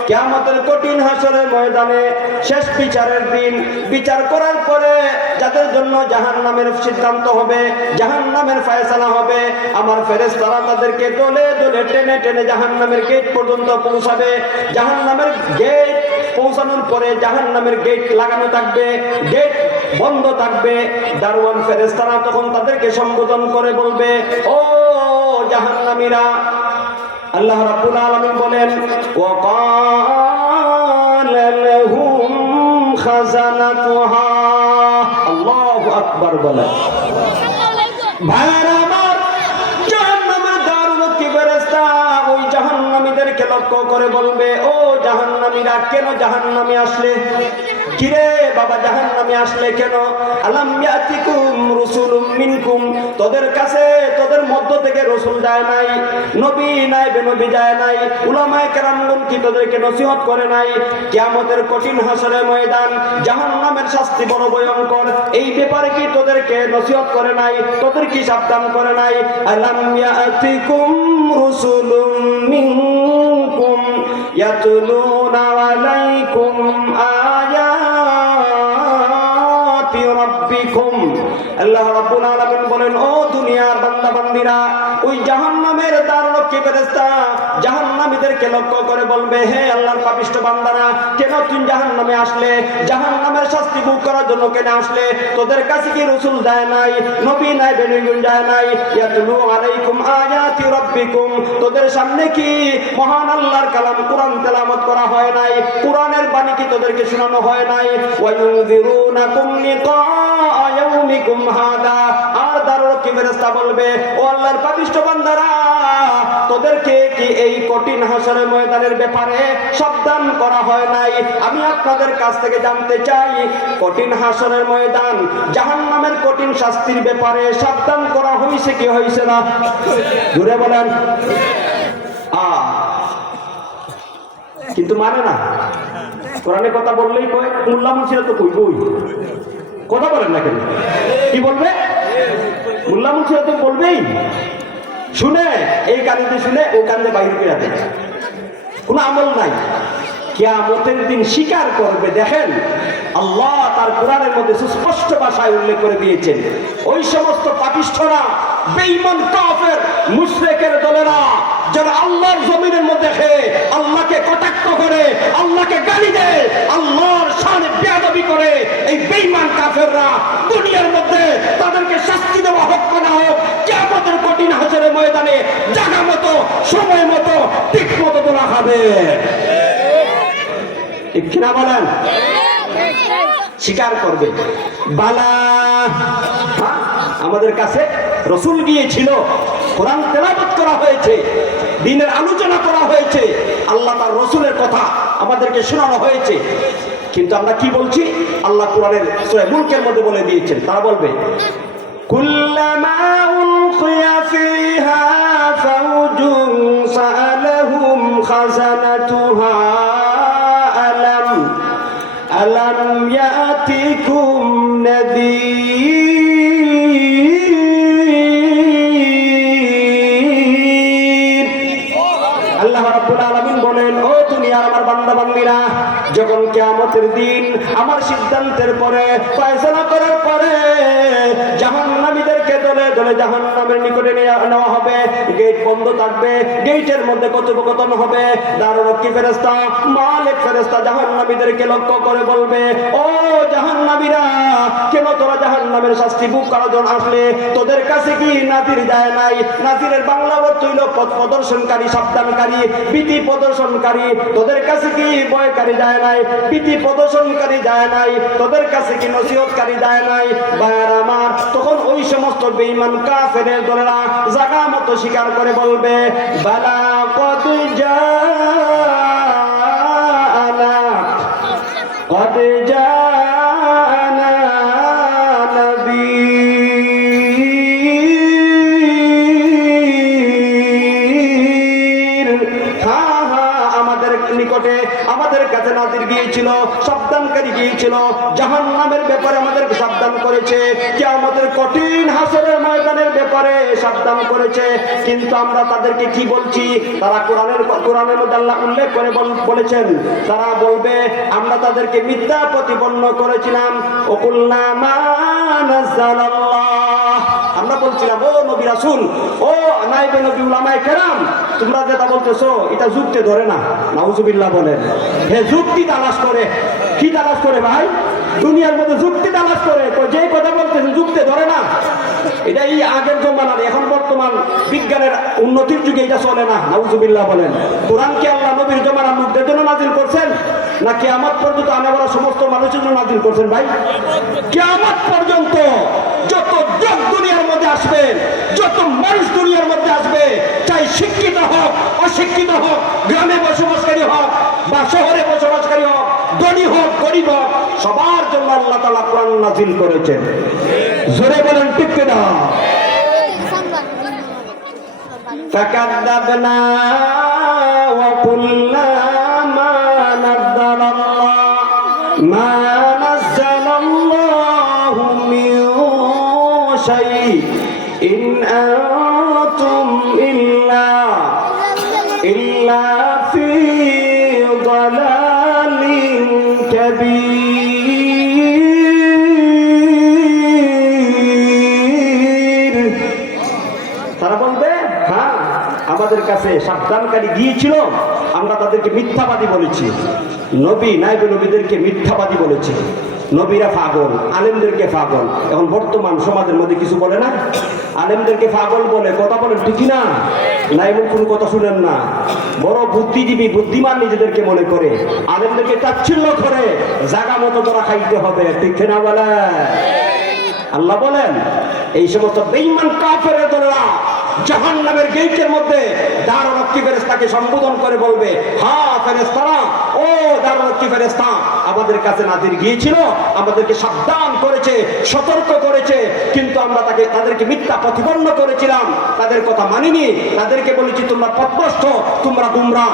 কিয়ামতের কঠিন হাসরের ময়দানে শেষ বিচারের দিন বিচার করার পরে যাদের জন্য জাহান্নামের সিদ্ধান্ত হবে, জাহান্নামের ফয়সালা হবে, আমার ফেরেশতারা তাদেরকে দলে দলে টেনে টেনে জাহান্নামের গেট পর্যন্ত পৌঁছাবে। জাহান্নামের গেট পৌঁছানোর পরে জাহান্নামের গেট লাগানো থাকবে, গেট বন্ধ থাকবে। দারওয়ান ফেরেশতারা তখন তাদেরকে সম্বোধন করে বলবে, ও জাহান্নামীরা। আল্লাহ রাব্বুল আলামিন বলেন, ওয়াকালা লাহুম খাজানাতুহা। আল্লাহু আকবার বলেন। ভাইরা আমার, জাহান্নামের দাররক্ষী ফেরেশতা ওই জাহান্নামীদেরকে লক্ষ্য করে বলবে, ও জাহান্নামী গোলামিরা কেন জাহান্নামে আসলে? কিরে বাবা জাহান্নামে আসলে কেন? আলাম ইয়াতিকুম রাসূলুম মিনকুম, তোদের কাছে তোদের মধ্য থেকে রাসূল যায় নাই, নবী নাই, নবী যায় নাই, উলামায়ে কেরামগণ কি তোদেরকে নসিহত করে নাই? কিয়ামতের কঠিন হাসরের ময়দান, জাহান্নামের শাস্তি বড় ভয়ঙ্কর, এই ব্যাপারে কি তোদেরকে নসিহত করে নাই? তোদের কি সাবধান করে নাই? আলাম ইয়াতিকুম রাসূলুম মিনকুম ইয়াতলুনা আলাইকুম আয়াতি রাব্বিকুম। আল্লাহ রাব্বুল আলামিন বলেন, ও দুনিয়ার বান্দা বান্দীরা, ওই জাহান্নামের দ্বাররক্ষী ফেরেশতা জাহান্নামীদেরকে লক্ষ্য করে বলবে, হে আল্লাহর পাপিষ্ঠ বান্দারা, কেন তুই জাহান্নামে আসলে? জাহান্নামের শাস্তি ভোগ করার জন্য কেন আসলে? তোদের কাছে কি রাসূল যায় নাই, নবী নাই, বেনবী যায় নাই? ইয়াতলু আলাইকুম আয়াতি রাব্বিকুম, তোদের সামনে কি মহান আল্লাহর কালাম কোরআন তেলাওয়াত করা হয় নাই? কোরআনের বাণী কি তোদেরকে শোনানো হয় নাই? ওয়া ইউযিরুনাকুম লিকা ইয়াউমিকুম হাদা, আর দ্বাররক্ষী ফেরেশতা বলবে, ও আল্লাহর পাপিষ্ঠ বান্দারা, তোদেরকে কি এই কঠিন হাসরের ময়দানের ব্যাপারে সাবধান করা হয় নাই? আমি আপনাদের কাছ থেকে জানতে চাই, কঠিন হাসরের ময়দান, জাহান্নামের কঠিন শাস্তির ব্যাপারে সাবধান করা হয়েছে কি হয়েছে না? জোরে বলেন। কিন্তু মানে না, কোরআনে কথা বললেই কয়, মোল্লা মুন্সিরা তো কইবই, কথা বলেন না কেন? কি বলবে? মোল্লা মুন্সিরা তো বলবেই, শুনে এই কানে শুনে ও কানে বাইরে করে দেয়, কোনো আমল নাই। কিয়ামতের দিন স্বীকার করবে। দেখেন, আল্লাহ তার কোরআনের মধ্যে সুস্পষ্ট ভাষায় উল্লেখ করে দিয়েছেন, ওই সমস্ত পাপিষ্ঠরা, বেঈমান কাফের মুশরিকের দলেরা, যারা আল্লাহর জমিনের মধ্যে খেয়ে আল্লাহকে কটাক্ষ করে, আল্লাহকে গালি দেয়, আল্লাহর শানে বেয়াদবি করে, এই বেঈমান কাফেররা দুনিয়ার মধ্যে তাদেরকে শাস্তি দেওয়া হোক না হোক, কিয়ামতের কঠিন হাসরের ময়দানে জায়গা মতো, সময় মতো, ঠিক মতো তোলা খাবে। ঠিক কিনা বলেন? স্বীকার করবে। বালা, আমাদের কাছে রাসূল গিয়েছিল, কোরআন তেলাওয়াত করা হয়েছে, দ্বীনের আলোচনা করা হয়েছে, আল্লাহ তার রাসূলের কথা আমাদেরকে শোনানো হয়েছে, কিন্তু আমরা কি বলছি? আল্লাহ কোরআনের সূরা মুলকের মধ্যে বলে দিয়েছেন, তারা বলবে, কুল্লামা উলকিয়া ফিহা ফাওজুন সাআলাহুম খাজানাতুহা আলাম ইয়াতিকুম নাযীর। আল্লাহ রাব্বুল আলামিন বলেন, ও দুনিয়ার আমার বান্দা বান্দীরা, যখন কিয়ামতের দিন আমার সিদ্ধান্তের পরে, ফয়সালা করার পরে জাহান্নামীদেরকে দলে দলে জাহান্নামের নিকটে নেওয়া হবে, গেট বন্ধ থাকবে, গেটের মধ্যে কথোপকথন হবে, দ্বাররক্ষী ফেরেশতা, মালিক ফেরেশতা জাহান্নামীদেরকে লক্ষ্য করে বলবে, ও জাহান্নামীরা, কেন তোরা জাহান্নামের শাস্তি ভোগ করার জন্য আসলে? তোদের কাছে কি নাজির যায় নাই? নাজিরের বাংলা অর্থ হইল পথ প্রদর্শনকারী, সাবধানকারী, ভীতি প্রদর্শনকারী। তোদের কাছে কি ভয়কারী যায় নাই? ভীতি প্রদর্শনকারী যায় নাই? তোদের কাছে কি নসিহতকারী যায় নাই? ভাইয়ার আমার, তখন ওই সমস্ত বেঈমান কাফেরের দলেরা জায়গা মতো স্বীকার করে বলবে, বালা কদ জাআনা কদ জাআনা নবীর। হ্যাঁ হ্যাঁ, আমাদের নিকটে, আমাদের কাছে নাজির গিয়েছিল, সাবধানকারী গিয়েছিল, জাহান্নামের ব্যাপারে আমাদের সাবধান করেছে, কিয়ামতের কঠিন হাসরের ময়দানের ব্যাপারে সাবধান করেছে। কিন্তু আমরা তাদেরকে কি বলছি? তারা কোরআনের মধ্যে আল্লাহ উল্লেখ করে বলেছেন, তারা বলবে, আমরা তাদেরকে মিথ্যা প্রতিপন্ন করেছিলাম। ওকুলনা মা নাযালাল্লাহ, আমরা বলছিলাম, ও নবী রাসূল, ও নায়েবে নবী, উলামায়ে কেরাম, তোমরা যেটা বলতেছো এটা যুক্তি ধরে না। নাউজুবিল্লাহ বলেন। হে যুক্তি তালাশ করে। কি তালাশ করে ভাই? দুনিয়ার মধ্যে যুক্তি তালাশ করে, যে কথা বলতেছেন যুক্তি ধরে না। এটা এই আগের জমানার, এখন বর্তমান বিজ্ঞানের উন্নতির যুগে এটা চলে না। নাউজুবিল্লাহ বলেন। কোরআন কি আল্লাহ নবীর জমানার লোকদের জন্য নাজিল করছেন, না কিয়ামত পর্যন্ত আনে বলা সমস্ত মানুষের জন্য নাজিল করছেন? ভাই, কিয়ামত পর্যন্ত যত যোগ দুনিয়ার মধ্যে আসবে, যত মানুষ দুনিয়ার মধ্যে আসবে, চাই শিক্ষিত হোক, অশিক্ষিত হোক, গ্রামে বসবাসকারী হোক বা শহরে বসবাস অভিভাবক সবার জন্য আল্লাহ তাআলা কোরআন নাযিল করেছেন। জোরে বলেন ঠিক কিনা? ফাকাদ্দাবনা ওয়া কুল্লা মা নাযালাল্লাহু মিন শাইইন আনতুম ইল্লা ফি দালালিন কাবীর। তারা বলবে হ্যাঁ আমাদের কাছে সাবধানকারী গিয়েছিল, আমরা তাদেরকে মিথ্যাবাদী বলেছি। নবী নায়েবে নবীদেরকে মিথ্যাবাদী বলেছি। নবীরা পাগল, আলেমদেরকে পাগল। এখন বর্তমান সমাজের মধ্যে কিছু বলে না, আলেমদেরকে পাগল বলে, কথা বলেন ঠিক না? না এমন কোন কথা শুনেন না। বড় বুদ্ধিজীবী বুদ্ধিমান নিজেদেরকে মনে করে, আলেমদেরকে তাচ্ছিল্য করে, জাগা মতো তোরা খাইতে হবে, ঠিক না বলে? আল্লাহ বলেন এই সমস্ত বেঈমান কাফেরের দলেরা জাহান্নামের গেটের মধ্যে দারুরক্ষী ফেরেশতাকে সম্বোধন করে বলবে, হ্যাঁ ফেরেশতারা, ও দারুরক্ষী ফেরেশতা, আমাদের কাছে নাজির গিয়েছিল, আমাদেরকে সাবধান করেছে, সতর্ক করেছে, কিন্তু আমরা তাদেরকে মিথ্যা প্রতিপন্ন করেছিলাম, তাদের কথা মানিনি, তাদেরকে বলেছি তোমরা পথভ্রষ্ট, তোমরা গুমরাহ।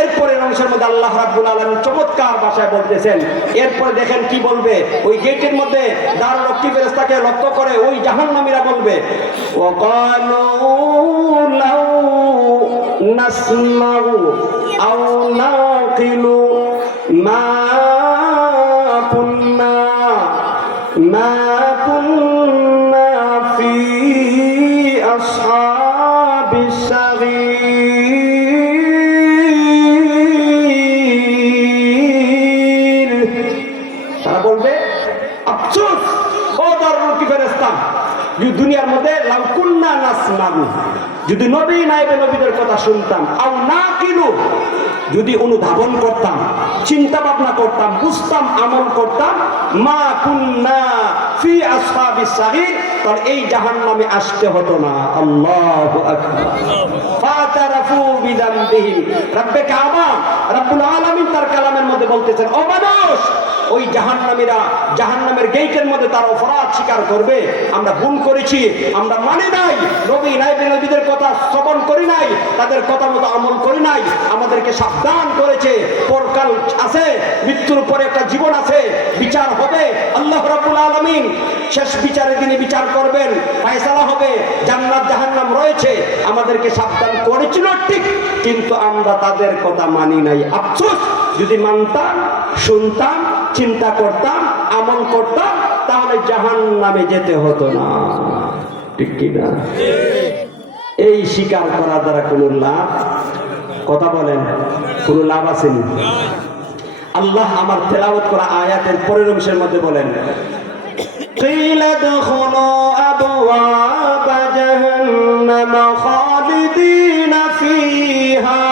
এরপরের অংশের মধ্যে আল্লাহ রাব্বুল আলামিন চমৎকার ভাষায় বলতেছেন, এরপরে দেখেন কি বলবে। ওই গেটের মধ্যে দারুরক্ষী ফেরেশতাকে লক্ষ্য করে ওই জাহান্নামীরা বলবে, ওয়াকালু লাউ নাসমাউ আও নাকিলু মা কুন্না ফি আসহাবিস সাগীর। তারা বলবে আফসোস ও দারুরক্ষী ফেরেশতা, দুনিয়ার মধ্যে লাউ কুন্না নাসমাউ, যদি নবী নায়েবে নবীদের কথা শুনতাম, আও নাকিলু, যদি অনুধাবন করতাম, চিন্তা ভাবনা করতাম, বুঝতাম, আমল করতাম, মা কুন্না ফি আসহাবিস সাগীর, তাহলে এই জাহান্নামে আসতে হতো না। আল্লাহু আকবার। ফাতারাফু বিযামবিহিম। রব্বে কাবা রব্বুল আলামিন তার কালামের মধ্যে বলতেছেন, ও মানুষ, ওই জাহান্নামীরা জাহান্নামের গেটের মধ্যে তার অপরাধ স্বীকার করবে, আমরা ভুল করেছি, আমরা মানে নাই, নবী নায়েবে নবীদের কথা শ্রবণ করি নাই, তাদের কথা মতো আমল করি নাই, আমাদেরকে সাবধান করেছে, পরকাল আছে, মৃত্যুর পরে একটা জীবন আছে, বিচার হবে, আল্লাহ রাব্বুল আলামিন শেষ বিচারে তিনি বিচার করবেন, ফয়সালা হবে, জান্নাত জাহান্নাম রয়েছে, আমাদেরকে সাবধান করেছিল ঠিক, কিন্তু আমরা তাদের কথা মানি নাই। আফসোস, যদি মানতাম, শুনতাম, চিন্তা করতাম, আমল করতাম, তাহলে জাহান্নামে যেতে হতো না, ঠিক কিনা? এই স্বীকার করার দ্বারা কোনো লাভ, কথা বলেন, কোনো লাভ আসেনি। আল্লাহ আমার তেলাওয়াত করা আয়াতের পরের অংশের মধ্যে বলেন, কিলা দুখুলু আবওয়াবা জাহান্নাম খালিদিনা ফিহা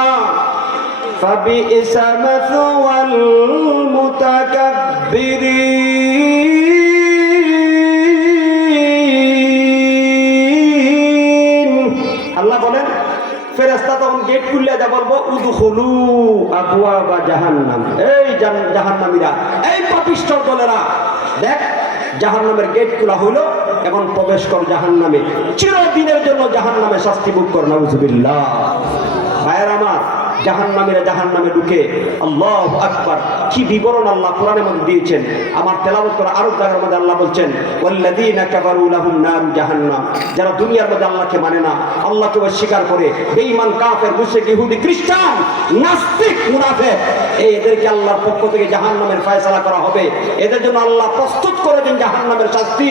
ফাবিইসা মাসওয়াল মুতাকাব্বিরিন। আল্লাহ বলেন ফেরেশতা তখন গেট খুলে যা বলবো, উদখুলু আবওয়াবা জাহান্নাম, এই জাহান্নামীরা, এই পাপিষ্ঠ দলেরা, দেখ জাহান্নামের গেট খোলা হলো, এখন প্রবেশ কর জাহান্নামে, চিরদিনের জন্য জাহান্নামে শাস্তি ভোগ কর। নাউযুবিল্লাহ। ভাইয়ের আমার, জাহান্নামীরা জাহান্নামে ঢুকে, আল্লাহু আকবার, কি বিবরণ আল্লাহ কোরআনের মধ্যে দিয়েছেন। আমার তেলাওয়াত করা আরো জায়গার মধ্যে আল্লাহ বলছেন, ওয়াল্লাযীনা কাফারু লাহুম নারু জাহান্নাম, যারা দুনিয়ার মধ্যে আল্লাহকে মানে না, আল্লাহকে অস্বীকার করে, বেঈমান, কাফের, মুশরিক, ইহুদি, খ্রিস্টান, নাস্তিক, মুনাফিক, এদেরকে আল্লাহর পক্ষ থেকে জাহান্নামের ফয়সালা করা হবে। এদের জন্য আল্লাহ প্রস্তুত করে দেন জাহান্নামের শাস্তি,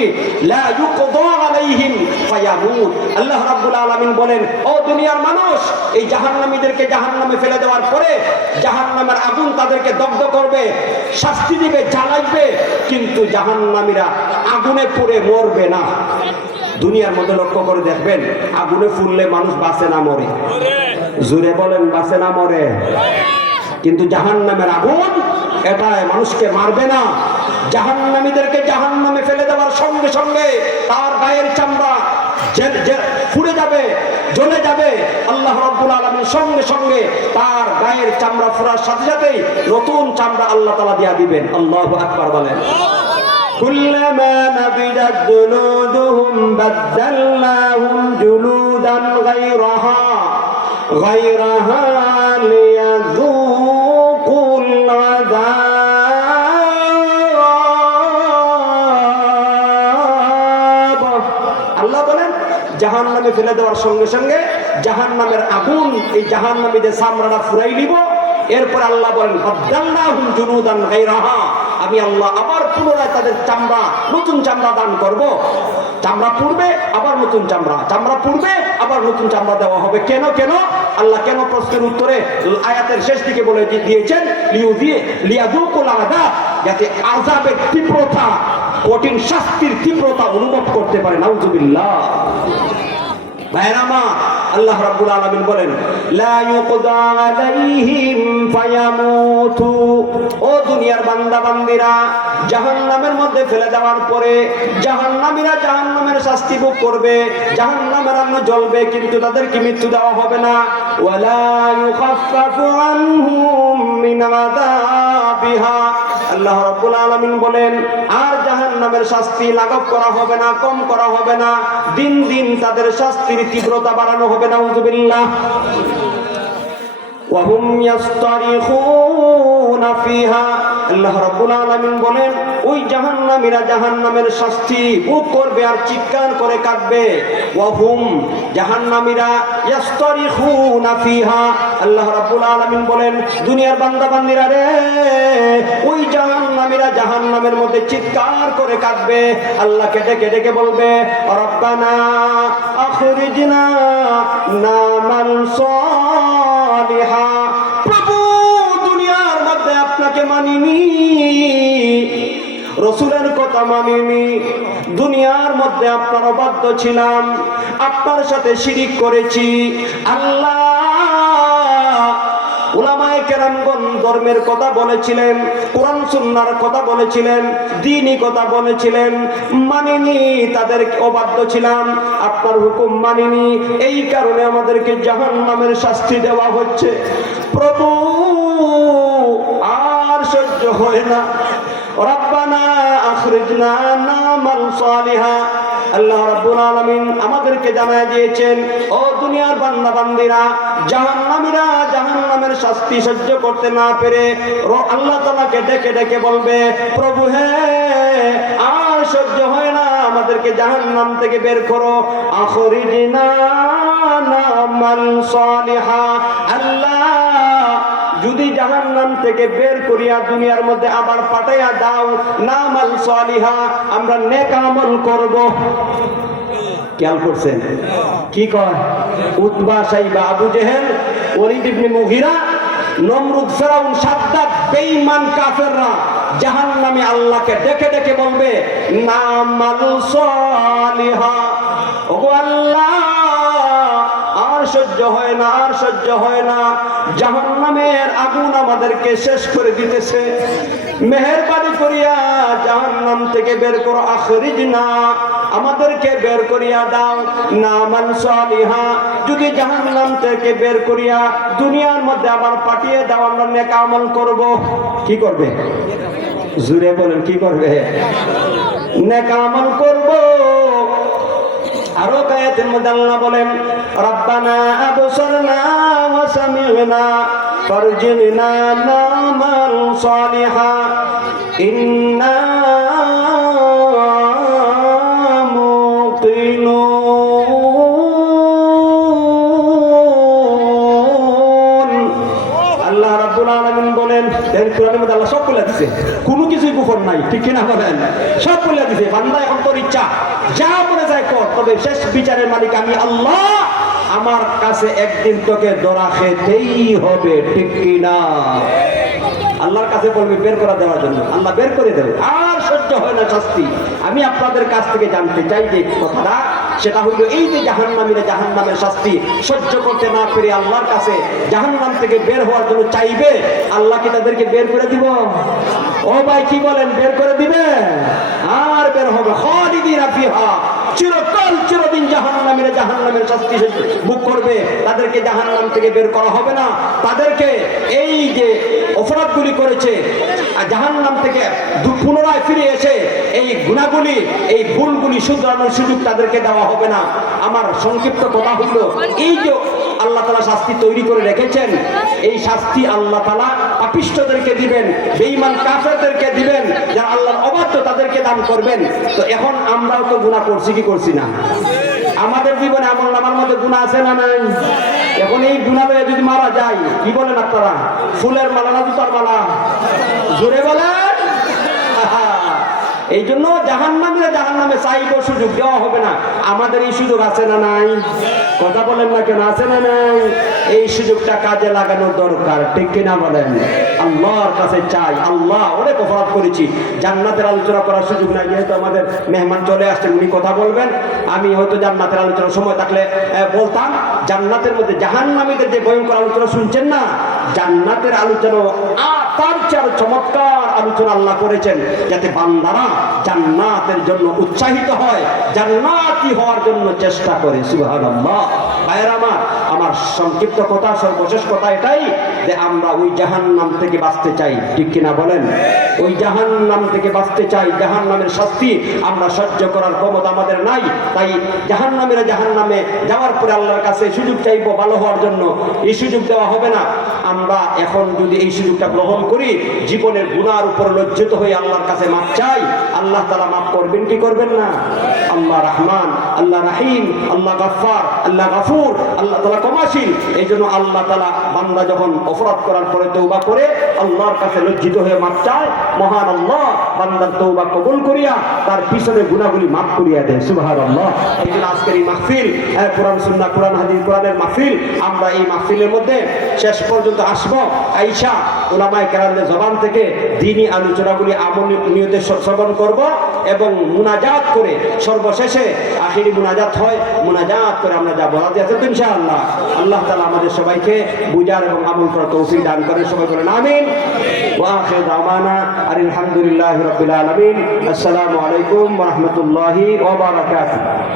লা ইউকদা আলাইহিম ফায়ামুত। আল্লাহ রাব্বুল আলামিন বলেন, ও দুনিয়ার মানুষ, এই জাহান্নামীদেরকে জাহান্নামে ফেলে দেওয়ার পরে জাহান্নামের আগুন তাদেরকে দগ্ধ করবে, শাস্তি দিবে, জ্বালাইবে, কিন্তু জাহান্নামীরা আগুনে পুড়ে মরবে না। দুনিয়ার মধ্যে লক্ষ্য করে দেখবেন, আগুনে ফুললে মানুষ বাঁচে না মরে? জোরে বলেন, বাঁচে না মরে? কিন্তু জাহান্নামের আগুন এটা মানুষকে মারবে না। জাহান্নামীদেরকে জাহান্নামে ফেলে দেওয়ার সঙ্গে সঙ্গে তার গায়ের চামড়া পুড়ে যাবে, জ্বলে যাবে। আল্লাহ রাব্বুল আলামিন সঙ্গে সঙ্গে তার গায়ের চামড়া ফোড়ার সাথে সাথেই নতুন চামড়া আল্লাহ তাআলা দিয়া দিবেন। আল্লাহু আকবার বলেন। কুল্লামা নাবিদাত জুলুদুহুম বাদদালনাহুম জুলুদান গায়রাহা লিয়াযুকুল আযাব। আল্লাহ বলেন জাহান্নামে ফেলে দেওয়ার সঙ্গে সঙ্গে জাহান্নামের আগুন এই জাহান্নামীদের চামড়াটা ফুরাই নিব। এরপর আল্লাহ বলেন বাদদালনাহুম জুলুদান গায়রাহা, আমি আল্লাহ আবার পুনরায় তাদের চামড়া নতুন চামড়া দান করব। চামড়া পূর্বে আবার নতুন চামড়া, চামড়া পূর্বে আবার নতুন চামড়া দেওয়া হবে। কেন কেন আল্লাহ কেন প্রশ্নের উত্তরে আয়াতের শেষ দিকে বলে দিয়েছেন লিয়াযুকুল আযাব, যাতে আযাবের তীব্রতা, কঠিন শাস্তির তীব্রতা অনুভব করতে পারে। নাউযুবিল্লাহ। ভাইরামা, আল্লাহ রাব্বুল আলামিন বলেন লা ইউকদা আলাইহিম ফায়ামুতু। ও দুনিয়ার বান্দা বান্দিরা, জাহান্নামের মধ্যে ফেলে দেওয়ার পরে জাহান্নামীরা জাহান্নামের শাস্তি ভোগ করবে, জাহান্নামের আগুনে জ্বলবে, কিন্তু তাদেরকে মৃত্যু দেওয়া হবে না। ওয়ালা ইউখাফফাফু আনহুম মিন আযাবিহা। আল্লাহ রাব্বুল আলামিন বলেন আর জাহান্নামের শাস্তি লাঘব করা হবে না, কম করা হবে না, দিন দিন তাদের শাস্তির তীব্রতা বাড়ানো হবে। নাউযুবিল্লাহ। ওয়া হুম ইয়াস্তারিখুনা ফিহা। আল্লাহ রাব্বুল আলামিন বলেন ওই জাহান্নামীরা জাহান্নামের শাস্তি ভোগ করবে আর চিৎকার করে কাঁদবে। ওয়া হুম, জাহান্নামীরা ইয়াস্তারিখুনা ফিহা। আল্লাহ রাব্বুল আলামিন বলেন দুনিয়ার বান্দা বান্দিরা রে, ওই জাহান্নামীরা জাহান্নামের মধ্যে চিৎকার করে কাঁদবে, আল্লাহকে ডেকে ডেকে বলবে রব্বানা আখরিজনা নামাল সালিহা। প্রভু, দুনিয়ার মধ্যে আপনাকে মানিনি, রাসূলের কথা মানিনি, দুনিয়ার মধ্যে আপনার অবাধ্য ছিলাম, আপনার সাথে শিরিক করেছি। আল্লাহ, উলামায়ে কেরামগণ ধর্মের কথা বলেছিলেন, কোরআন সুন্নাহর কথা বলেছিলেন, দ্বীনি কথা বলেছিলেন, মানিনি, তাদের অবাধ্য ছিলাম, আপনার হুকুম মানিনি, এই কারণে আমাদেরকে জাহান্নামের শাস্তি দেওয়া হচ্ছে। প্রভু, আর সহ্য হয় না, রব্বানা আখরিজনা নামাল সালিহা। আল্লাহ রাব্বুল আলামিন আমাদেরকে জানায় দিয়েছেন ও দুনিয়ার বান্দা বান্দিরা, জাহান্নামীরা জাহান্নামের শাস্তি সহ্য করতে না পেরে আল্লাহ তাআলাকে ডেকে ডেকে বলবে প্রভু হে, আর সহ্য হয় না, আমাদেরকে জাহান্নাম থেকে বের করো। আখরিজনা নামাল সালিহা। আল্লাহ, যদি জাহান্নাম থেকে বের করিয়া দুনিয়ার মধ্যে আবার পাঠাইয়া দাও, নামাল সালিহা, আমরা নেক আমল করব। খেয়াল করছেন কি কয়? উতবা, সাইবা, আবু জেহেল, ওলীদ ইবনে মুগীরা, নমরুদ, ফিরাউন, সাদ্দাত, বেঈমান কাফেররা জাহান্নামে আল্লাহকে ডেকে ডেকে বলবে নামাল সালিহা। ওগো আল্লাহ, আর সহ্য হয় না, আর সহ্য হয় না, জাহান্নামের আগুন আমাদেরকে শেষ করে দিতেছে, মেহেরবানি করিয়া জাহান্নাম থেকে বের করো। আখরিজনা, আমাদেরকে বের করিয়া দাও নামাল সালিহা। যদি জাহান্নাম থেকে বের করিয়া দুনিয়ার মধ্যে আবার পাঠিয়ে দাও, আমরা নেক আমল করব। কি করবে? জুড়ে বলেন, কি করবে? নেক আমল করব। আরো আয়াতের মধ্যে আল্লাহ বলেন রব্বানা আবসারনা ওয়া সামি'না ফারজি'না নামাল সালিহা ইন্না মুকিনুন। আল্লাহ রাব্বুল আলামিন বলেন, এর কোরআনের মধ্যে আল্লাহ সব বলে দিয়েছে, কোনো কিছুই গোপন নাই, ঠিক কিনা বলেন? সব বলে দিয়েছে, বান্দা এখন তোর ইচ্ছা যা মনে যায় কর, তবে শেষ বিচারের মালিক আমি আল্লাহ, আমার কাছে একদিন তোকে ধরা খেতেই হবে, ঠিক কিনা? আল্লাহর কাছে বলবি বের করে দেওয়ার জন্য, আল্লাহ বের করে দেবে। আর সহ্য হয় না শাস্তি। আমি আপনাদের কাছ থেকে জানতে চাই যে কথাটা, সেটা হইল এই যে জাহান্নামীরা জাহান্নামের শাস্তি সহ্য করতে না পেরে আল্লাহর কাছে জাহান্নাম থেকে বের হওয়ার জন্য চাইবে, আল্লাহ কি তাদেরকে বের করে দিব? ও ভাই, কি বলেন, বের করে দিবে? আর বের হবে খালিদিনা ফিহা, চিরকাল চিরদিন জাহান্নামীরা জাহান্নামের শাস্তি ভোগ করবে, তাদের তাদেরকে জাহান্নাম থেকে বের করা হবে না, তাদেরকে এই যে অপরাধগুলি করেছে জাহান্নাম থেকে পুনরায় ফিরে এসে এই গুনাহগুলি এই ভুলগুলি শুধরানোর সুযোগ তাদেরকে দেওয়া হবে না। আমার সংক্ষিপ্ত কথা হইল, এই যে আল্লাহ তাআলা শাস্তি তৈরি করে রেখেছেন, এই শাস্তি আল্লাহ তাআলা পাপিষ্ঠদেরকে দিবেন, বেঈমান কাফেরদেরকে দিবেন, যারা আল্লাহর অবাধ্য তাদেরকে দান করবেন। তো এখন আমরাও তো গুনাহ করছি কি করছি না? আমাদের জীবনে আমলনামার মধ্যে গুনাহ আছে না নাই? এখন এই গুনাহ যদি মারা যায়, কি বলেন আপনারা? ফুলের মালা না জুতার মালা? জোরে বলেন। এই জন্য জাহান্নামে চাইব, সুযোগ দেওয়া হবে না। আমাদের এই সুযোগ আছে না নাই? কথা বলেন না কেন, আছে না নাই? এই সুযোগটা কাজে লাগানোর দরকার, ঠিক কিনা বলেন? আল্লাহর কাছে চাই, আল্লাহ অনেক অপরাধ করেছি, জান্নাতের আলোচনা করার সুযোগ নাই। যেহেতু আমাদের মেহমান চলে আসছেন, উনি কথা বলবেন, আমি হয়তো জান্নাতের আলোচনার সময় থাকলে বলতাম। জান্নাতের মধ্যে জাহান্নামীদের যে ভয়ঙ্কর আলোচনা শুনছেন না, জান্নাতের আলোচনা তার চেয়ে চমৎকার আলোচনা আল্লাহ করেছেন, যাতে বান্দারা জান্নাতের জন্য উৎসাহিত হয়, জান্নাতি হওয়ার জন্য চেষ্টা করে। সুবহানাল্লাহ। ভাইয়েরা আমার সংক্ষিপ্ত কথা, সর্বশেষ কথা এটাই যে আমরা ওই জাহান্নাম থেকে বাঁচতে চাই, ঠিক কিনা বলেন? ওই জাহান্নাম থেকে বাঁচতে চাই। জাহান্নামের শাস্তি আমরা সহ্য করার ক্ষমতা আমাদের নাই, তাই জাহান্নামীরা জাহান্নামে যাওয়ার পরে আল্লাহর কাছে সুযোগ চাইবো ভালো হওয়ার জন্য, এই সুযোগ দেওয়া হবে না। আমরা এখন যদি এই সুযোগটা গ্রহণ করি, জীবনের গুনার উপর লজ্জিত হয়ে আল্লাহর কাছে মাপ চাই, আল্লাহ তাআলা মাফ করবেন কি করবেন না? আল্লাহ রহমান, আল্লাহ রহিম, আল্লাহ গফফার, আল্লাহ গফুর, আল্লাহ তাআলা ক্ষমাশীল। এই জন্য আল্লাহ তাআলা বান্দা যখন অপরাধ করার পরে তওবা করে আল্লাহর কাছে লজ্জিত হয়ে মাপ চায়, মহান আল্লাহ বান্দার তওবা কবুল করিয়া তার পিছনে গুনাহগুলি মাফ করিয়া দেয়। সুবহানাল্লাহ। এই জন্য আজকের এই মাহফিল, কোরআন সুন্নাহ, কোরআন হাদিস, কোরআনের মাহফিল, আমরা এই মাহফিলের মধ্যে শেষ পর্যন্ত আসবো, আইসা উলামায়ে কেরামদের জবান থেকে দ্বীনি আলোচনাগুলি আমল নিয়তে শ্রবণ করব এবং মুনাজাত করে, সর্বশেষে আখিরি মুনাজাত হয়, মুনাজাত করে আমরা যাবো। রাজি আছেন তো ইনশাআল্লাহ? আল্লাহ তাআলা আমাদের সবাইকে বুঝার এবং আমল করার তৌফিক দান করেন। সবাই বলেন আমিন। ওয়া আখিরু দাওয়ানা আলহামদুলিল্লাহি রাব্বিল আলামিন। আসসালামু আলাইকুম ওয়া রাহমাতুল্লাহি ওয়া বারাকাতুহু।